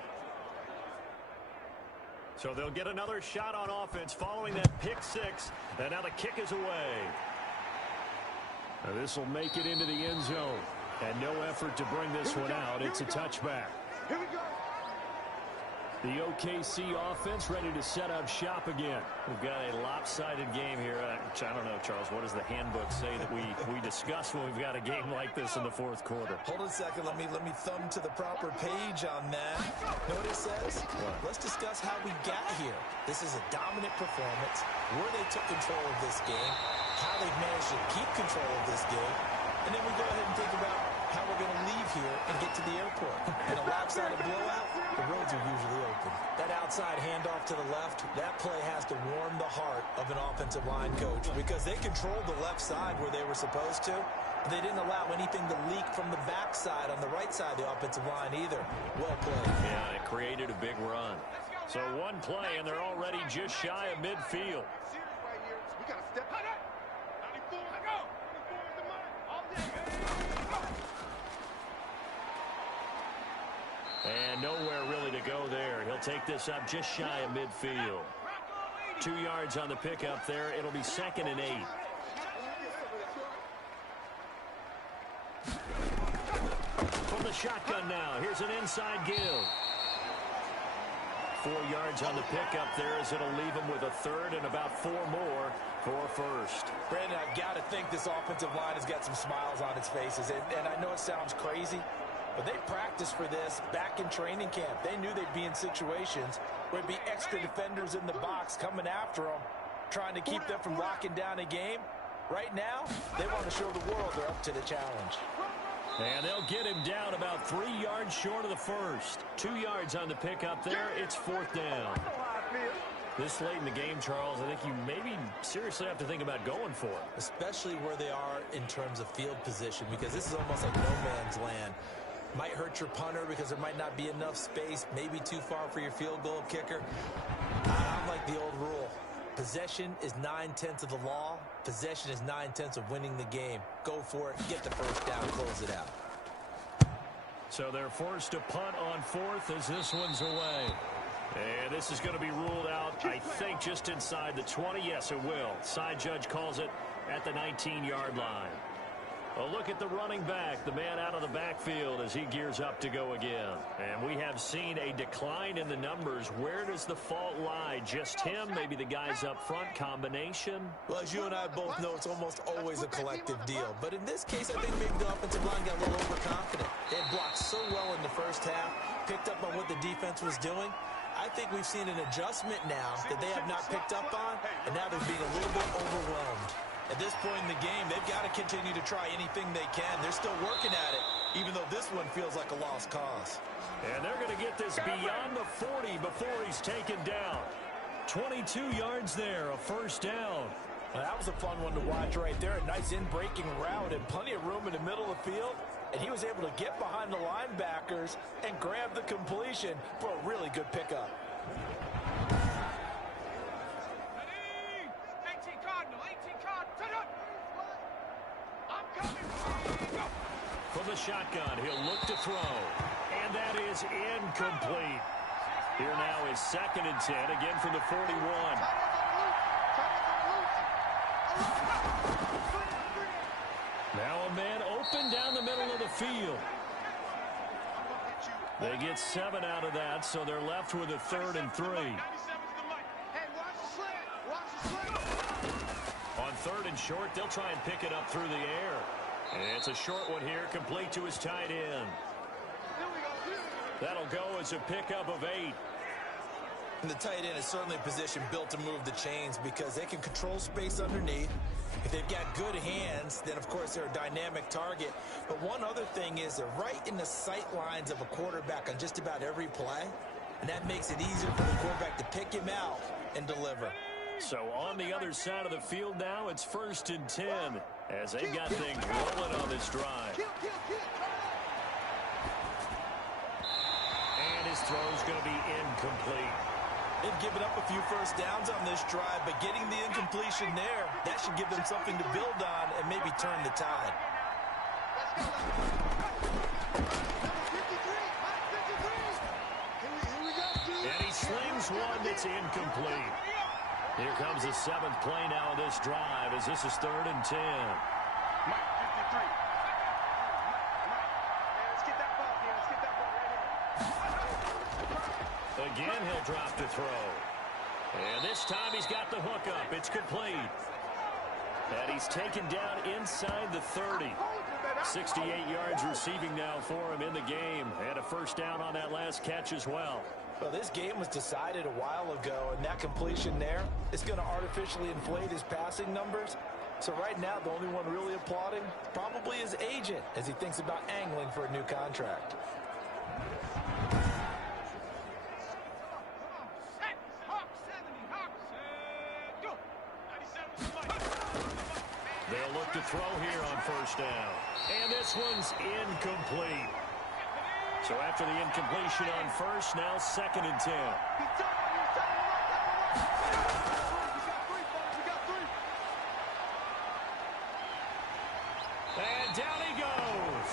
So they'll get another shot on offense following that pick six. And now the kick is away. This will make it into the end zone. And no effort to bring this one out. It's a touchback. Here we go. The OKC offense ready to set up shop again. We've got a lopsided game here. I don't know, Charles, what does the handbook say that we discuss when we've got a game like this in the fourth quarter? Hold on a second. Let me thumb to the proper page on that. Know what it says? Let's discuss how we got here. This is a dominant performance, where they took control of this game, how they've managed to keep control of this game, and then we go ahead and think about how we're going to leave here and get to the airport. In a lopsided blowout, the roads are usually open. That outside handoff to the left, that play has to warm the heart of an offensive line coach because they controlled the left side where they were supposed to. But they didn't allow anything to leak from the backside on the right side of the offensive line either. Well played. Yeah, it created a big run. So one play, and they're already just shy of midfield. We got to step. 94, go. 94 is the money. All day. And nowhere really to go there. He'll take this up just shy of midfield. 2 yards on the pickup there. It'll be 2nd and 8. From the shotgun now. Here's an inside give. 4 yards on the pickup there as it'll leave him with a 3rd and about 4 more for first. Brandon, I've got to think this offensive line has got some smiles on its faces. And I know it sounds crazy, but they practiced for this back in training camp. They knew they'd be in situations where there'd be extra defenders in the box coming after them, trying to keep them from locking down a game. Right now, they want to show the world they're up to the challenge. And they'll get him down about 3 yards short of the first. 2 yards on the pickup there. It's 4th down. This late in the game, Charles, I think you maybe seriously have to think about going for it. Especially where they are in terms of field position, because this is almost like no man's land. Might hurt your punter because there might not be enough space, maybe too far for your field goal kicker. I'm like the old rule. Possession is 9/10 of the law. Possession is 9/10 of winning the game. Go for it. Get the first down. Close it out. So they're forced to punt on 4th as this one's away. And this is going to be ruled out, I think, just inside the 20. Yes, it will. Side judge calls it at the 19-yard line. A look at the running back, the man out of the backfield as he gears up to go again. And we have seen a decline in the numbers. Where does the fault lie? Just him? Maybe the guys up front? Combination? Well, as you and I both know, it's almost always a collective deal. But in this case, I think maybe the offensive line got a little overconfident. They had blocked so well in the first half, picked up on what the defense was doing. I think we've seen an adjustment now that they have not picked up on, and now they're being a little bit overwhelmed. At this point in the game, they've got to continue to try anything they can. They're still working at it, even though this one feels like a lost cause. And they're going to get this beyond the 40 before he's taken down. 22 yards there, a first down. Well, that was a fun one to watch right there. A nice in-breaking route and plenty of room in the middle of the field. And he was able to get behind the linebackers and grab the completion for a really good pickup. From the shotgun, he'll look to throw. And that is incomplete. Here now is 2nd and 10, again from the 41. Now a man open down the middle of the field. They get 7 out of that, so they're left with a 3rd and 3. On 3rd and short, they'll try and pick it up through the air. And it's a short one here, complete to his tight end. That'll go as a pickup of 8. And the tight end is certainly a position built to move the chains because they can control space underneath. If they've got good hands, then of course they're a dynamic target. But one other thing is they're right in the sight lines of a quarterback on just about every play. And that makes it easier for the quarterback to pick him out and deliver. So on the other side of the field now, it's 1st and 10 as they've got things rolling on this drive. And his throw's going to be incomplete. They've given up a few first downs on this drive, but getting the incompletion there, that should give them something to build on and maybe turn the tide. And he slings one that's incomplete. Here comes the 7th play now of this drive as this is 3rd and 10. Mike, 53. Let's get that ball, man. Let's get that ball right here. Again, he'll drop to throw. And this time he's got the hook up. It's complete. And he's taken down inside the 30. 68 yards receiving now for him in the game. And a first down on that last catch as well. Well, this game was decided a while ago, and that completion there is going to artificially inflate his passing numbers. So right now, the only one really applauding probably his agent as he thinks about angling for a new contract. They'll look to throw here on first down. And this one's incomplete. So after the incompletion on first, now 2nd and 10. And down he goes.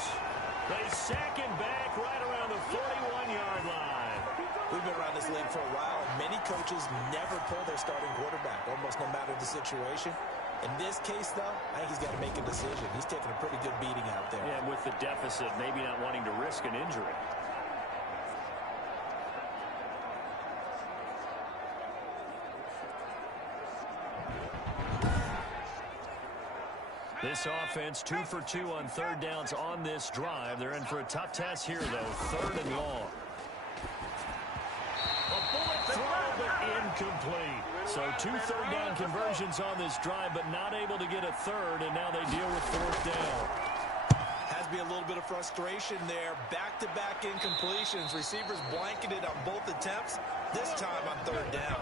They sack him back right around the 41-yard line. We've been around this league for a while, and many coaches never pull their starting quarterback, almost no matter the situation. In this case, though, I think he's got to make a decision. He's taking a pretty good beating out there. Yeah, with the deficit, maybe not wanting to risk an injury. This offense 2 for 2 on third downs on this drive. They're in for a tough test here, though. Third and long. A bullet throw, but incomplete. So 2 third down conversions on this drive, but not able to get a third, and now they deal with fourth down. Has to be a little bit of frustration there. Back-to-back incompletions. Receivers blanketed on both attempts, this time on third down.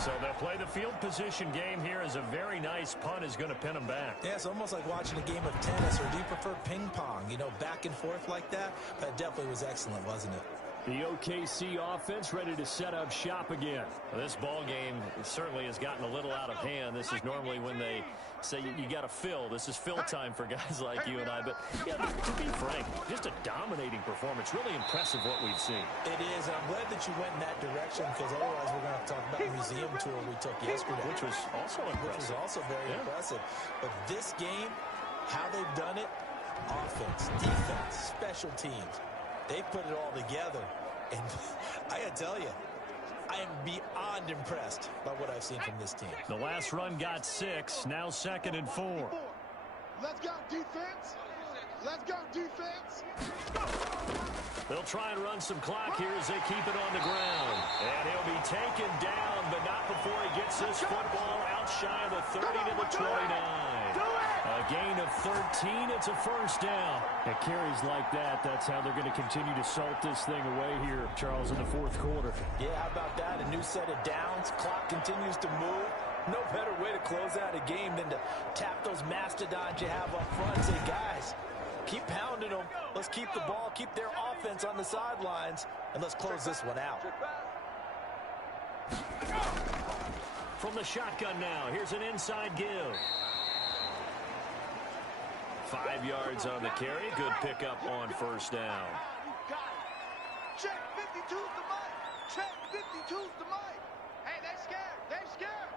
So they'll play the field position game here as a very nice punt is going to pin them back. Yeah, it's almost like watching a game of tennis, or do you prefer ping pong? You know, back and forth like that? That definitely was excellent, wasn't it? The OKC offense ready to set up shop again. Well, this ball game certainly has gotten a little out of hand. This is normally when they say you got to fill. This is fill time for guys like you and I. But yeah, to be frank, just a dominating performance. Really impressive what we've seen. It is, and I'm glad that you went in that direction, because otherwise we're going to have to talk about the museum tour we took yesterday. Which was also impressive. Which was also very impressive. But this game, how they've done it, offense, defense, special teams, they've put it all together. And I got to tell you, I am beyond impressed by what I've seen from this team. The last run got 6. Now 2nd and 4. Let's go, defense. Let's go, defense. They'll try and run some clock here as they keep it on the ground. And he'll be taken down, but not before he gets this football out shy of the 30 to the 29. A gain of 13. It's a first down. It carries like that. That's how they're going to continue to salt this thing away here, Charles, in the fourth quarter. Yeah, how about that? A new set of downs. Clock continues to move. No better way to close out a game than to tap those mastodons you have up front and say, guys, keep pounding them. Let's keep the ball, keep their offense on the sidelines, and let's close this one out. From the shotgun now, here's an inside give. 5 yards on the carry. Good pickup on first down. Check 52's the mic. Check 52's the mic. Hey, they're scared. They're scared.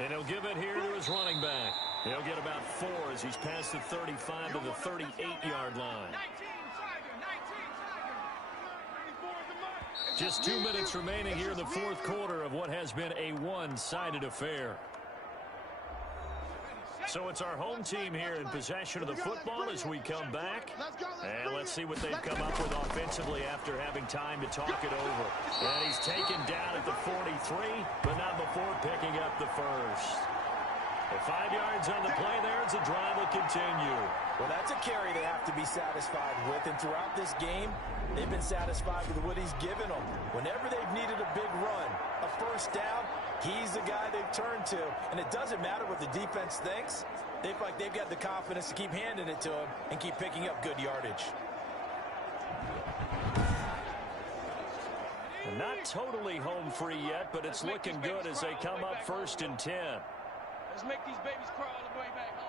And he'll give it here to his running back. He'll get about 4 as he's past the 35 to the 38-yard line. Just 2 minutes remaining here in the fourth quarter of what has been a one-sided affair. So it's our home team here in possession of the football as we come back. And let's see what they've come up with offensively after having time to talk it over. And he's taken down at the 43, but not before picking up the first. 5 yards on the play there as the drive will continue. Well, that's a carry they have to be satisfied with. And throughout this game, they've been satisfied with what he's given them. Whenever they've needed a big run, a first down, he's the guy they've turned to. And it doesn't matter what the defense thinks. They feel like they've got the confidence to keep handing it to him and keep picking up good yardage. Not totally home free yet, but it's looking good as they come up 1st and 10. Let's make these babies crawl all the way back home.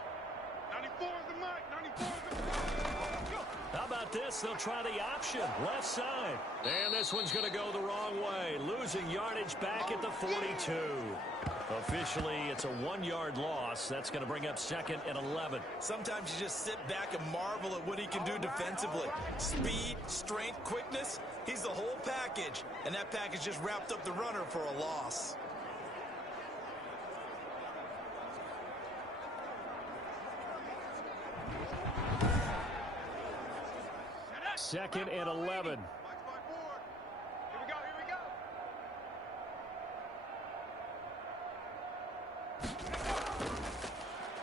94 is the mic. 94 is the mic. How about this? They'll try the option. Left side. And this one's going to go the wrong way. Losing yardage back at the 42. Officially, it's a 1-yard loss. That's going to bring up 2nd and 11. Sometimes you just sit back and marvel at what he can do defensively. Speed, strength, quickness. He's the whole package. And that package just wrapped up the runner for a loss. Second and 11. Here we go, here we go.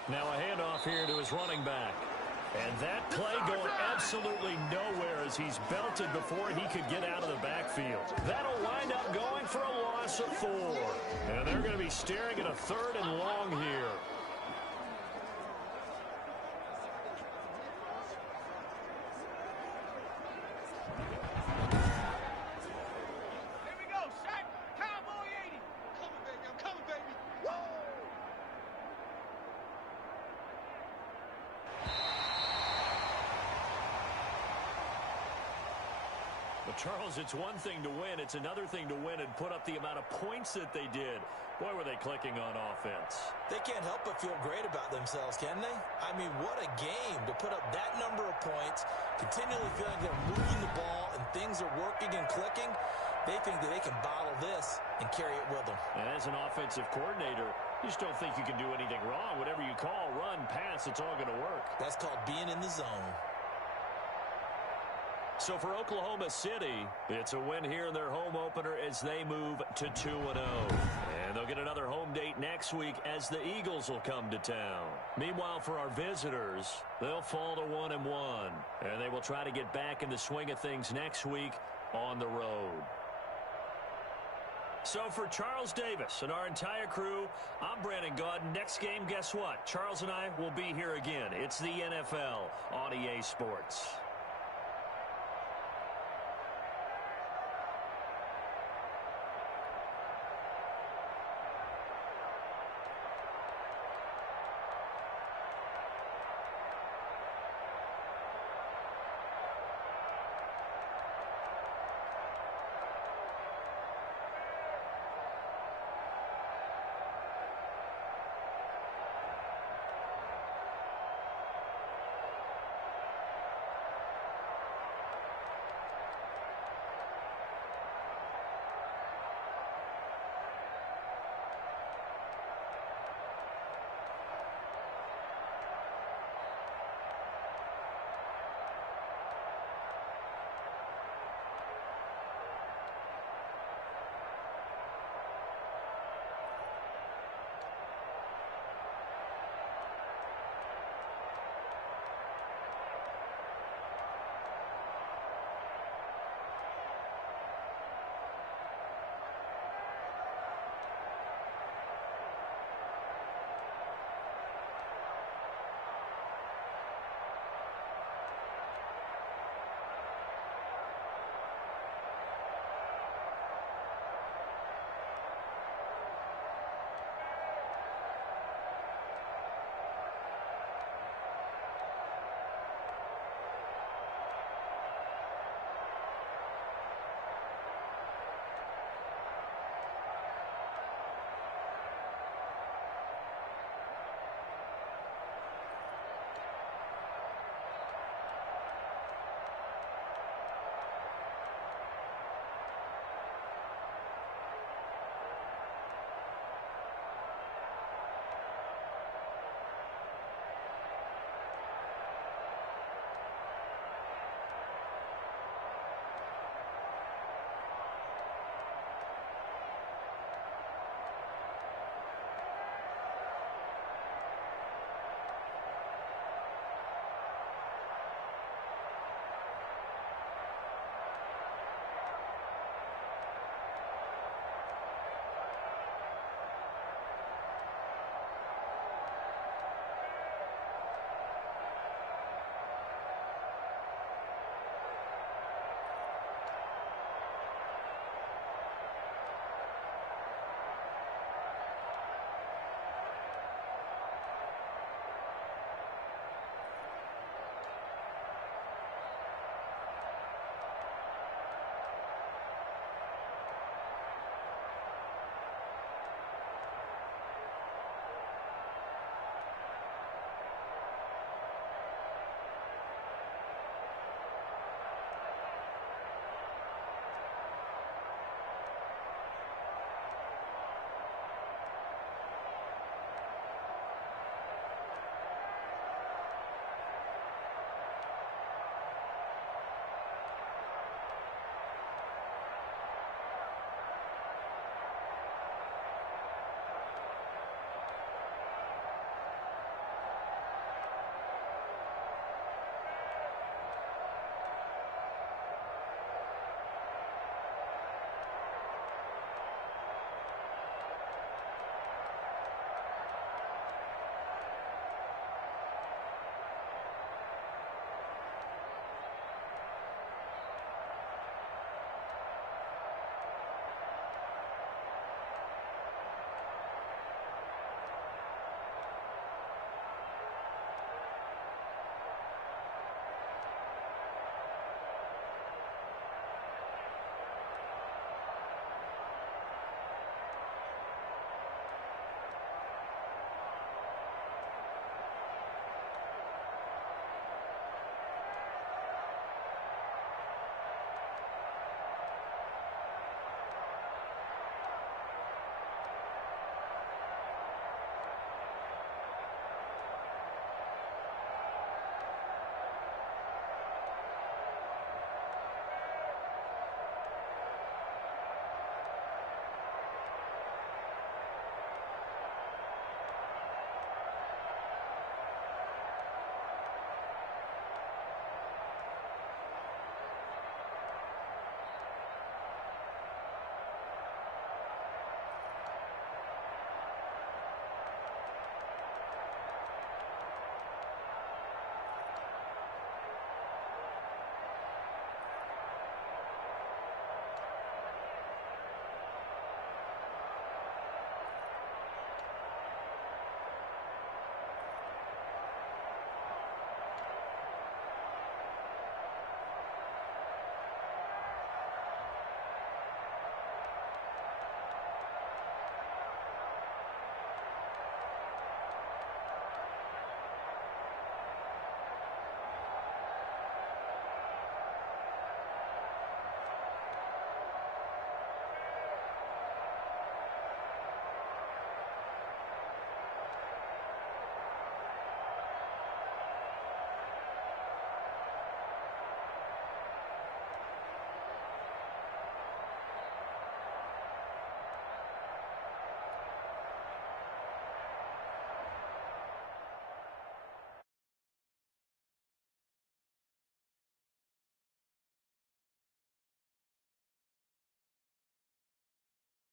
Now a handoff here to his running back. And that play going absolutely nowhere as he's belted before he could get out of the backfield. That'll wind up going for a loss of 4. And they're going to be staring at a 3rd and long here. Charles, it's one thing to win. It's another thing to win and put up the amount of points that they did. Boy, were they clicking on offense. They can't help but feel great about themselves, can they? I mean, what a game to put up that number of points, continually feeling they're moving the ball and things are working and clicking. They think that they can bottle this and carry it with them. And as an offensive coordinator, you just don't think you can do anything wrong. Whatever you call, run, pass, it's all going to work. That's called being in the zone. So for Oklahoma City, it's a win here in their home opener as they move to 2-0. And they'll get another home date next week as the Eagles will come to town. Meanwhile, for our visitors, they'll fall to 1-1. And they will try to get back in the swing of things next week on the road. So for Charles Davis and our entire crew, I'm Brandon Gaudin. Next game, guess what? Charles and I will be here again. It's the NFL on EA Sports.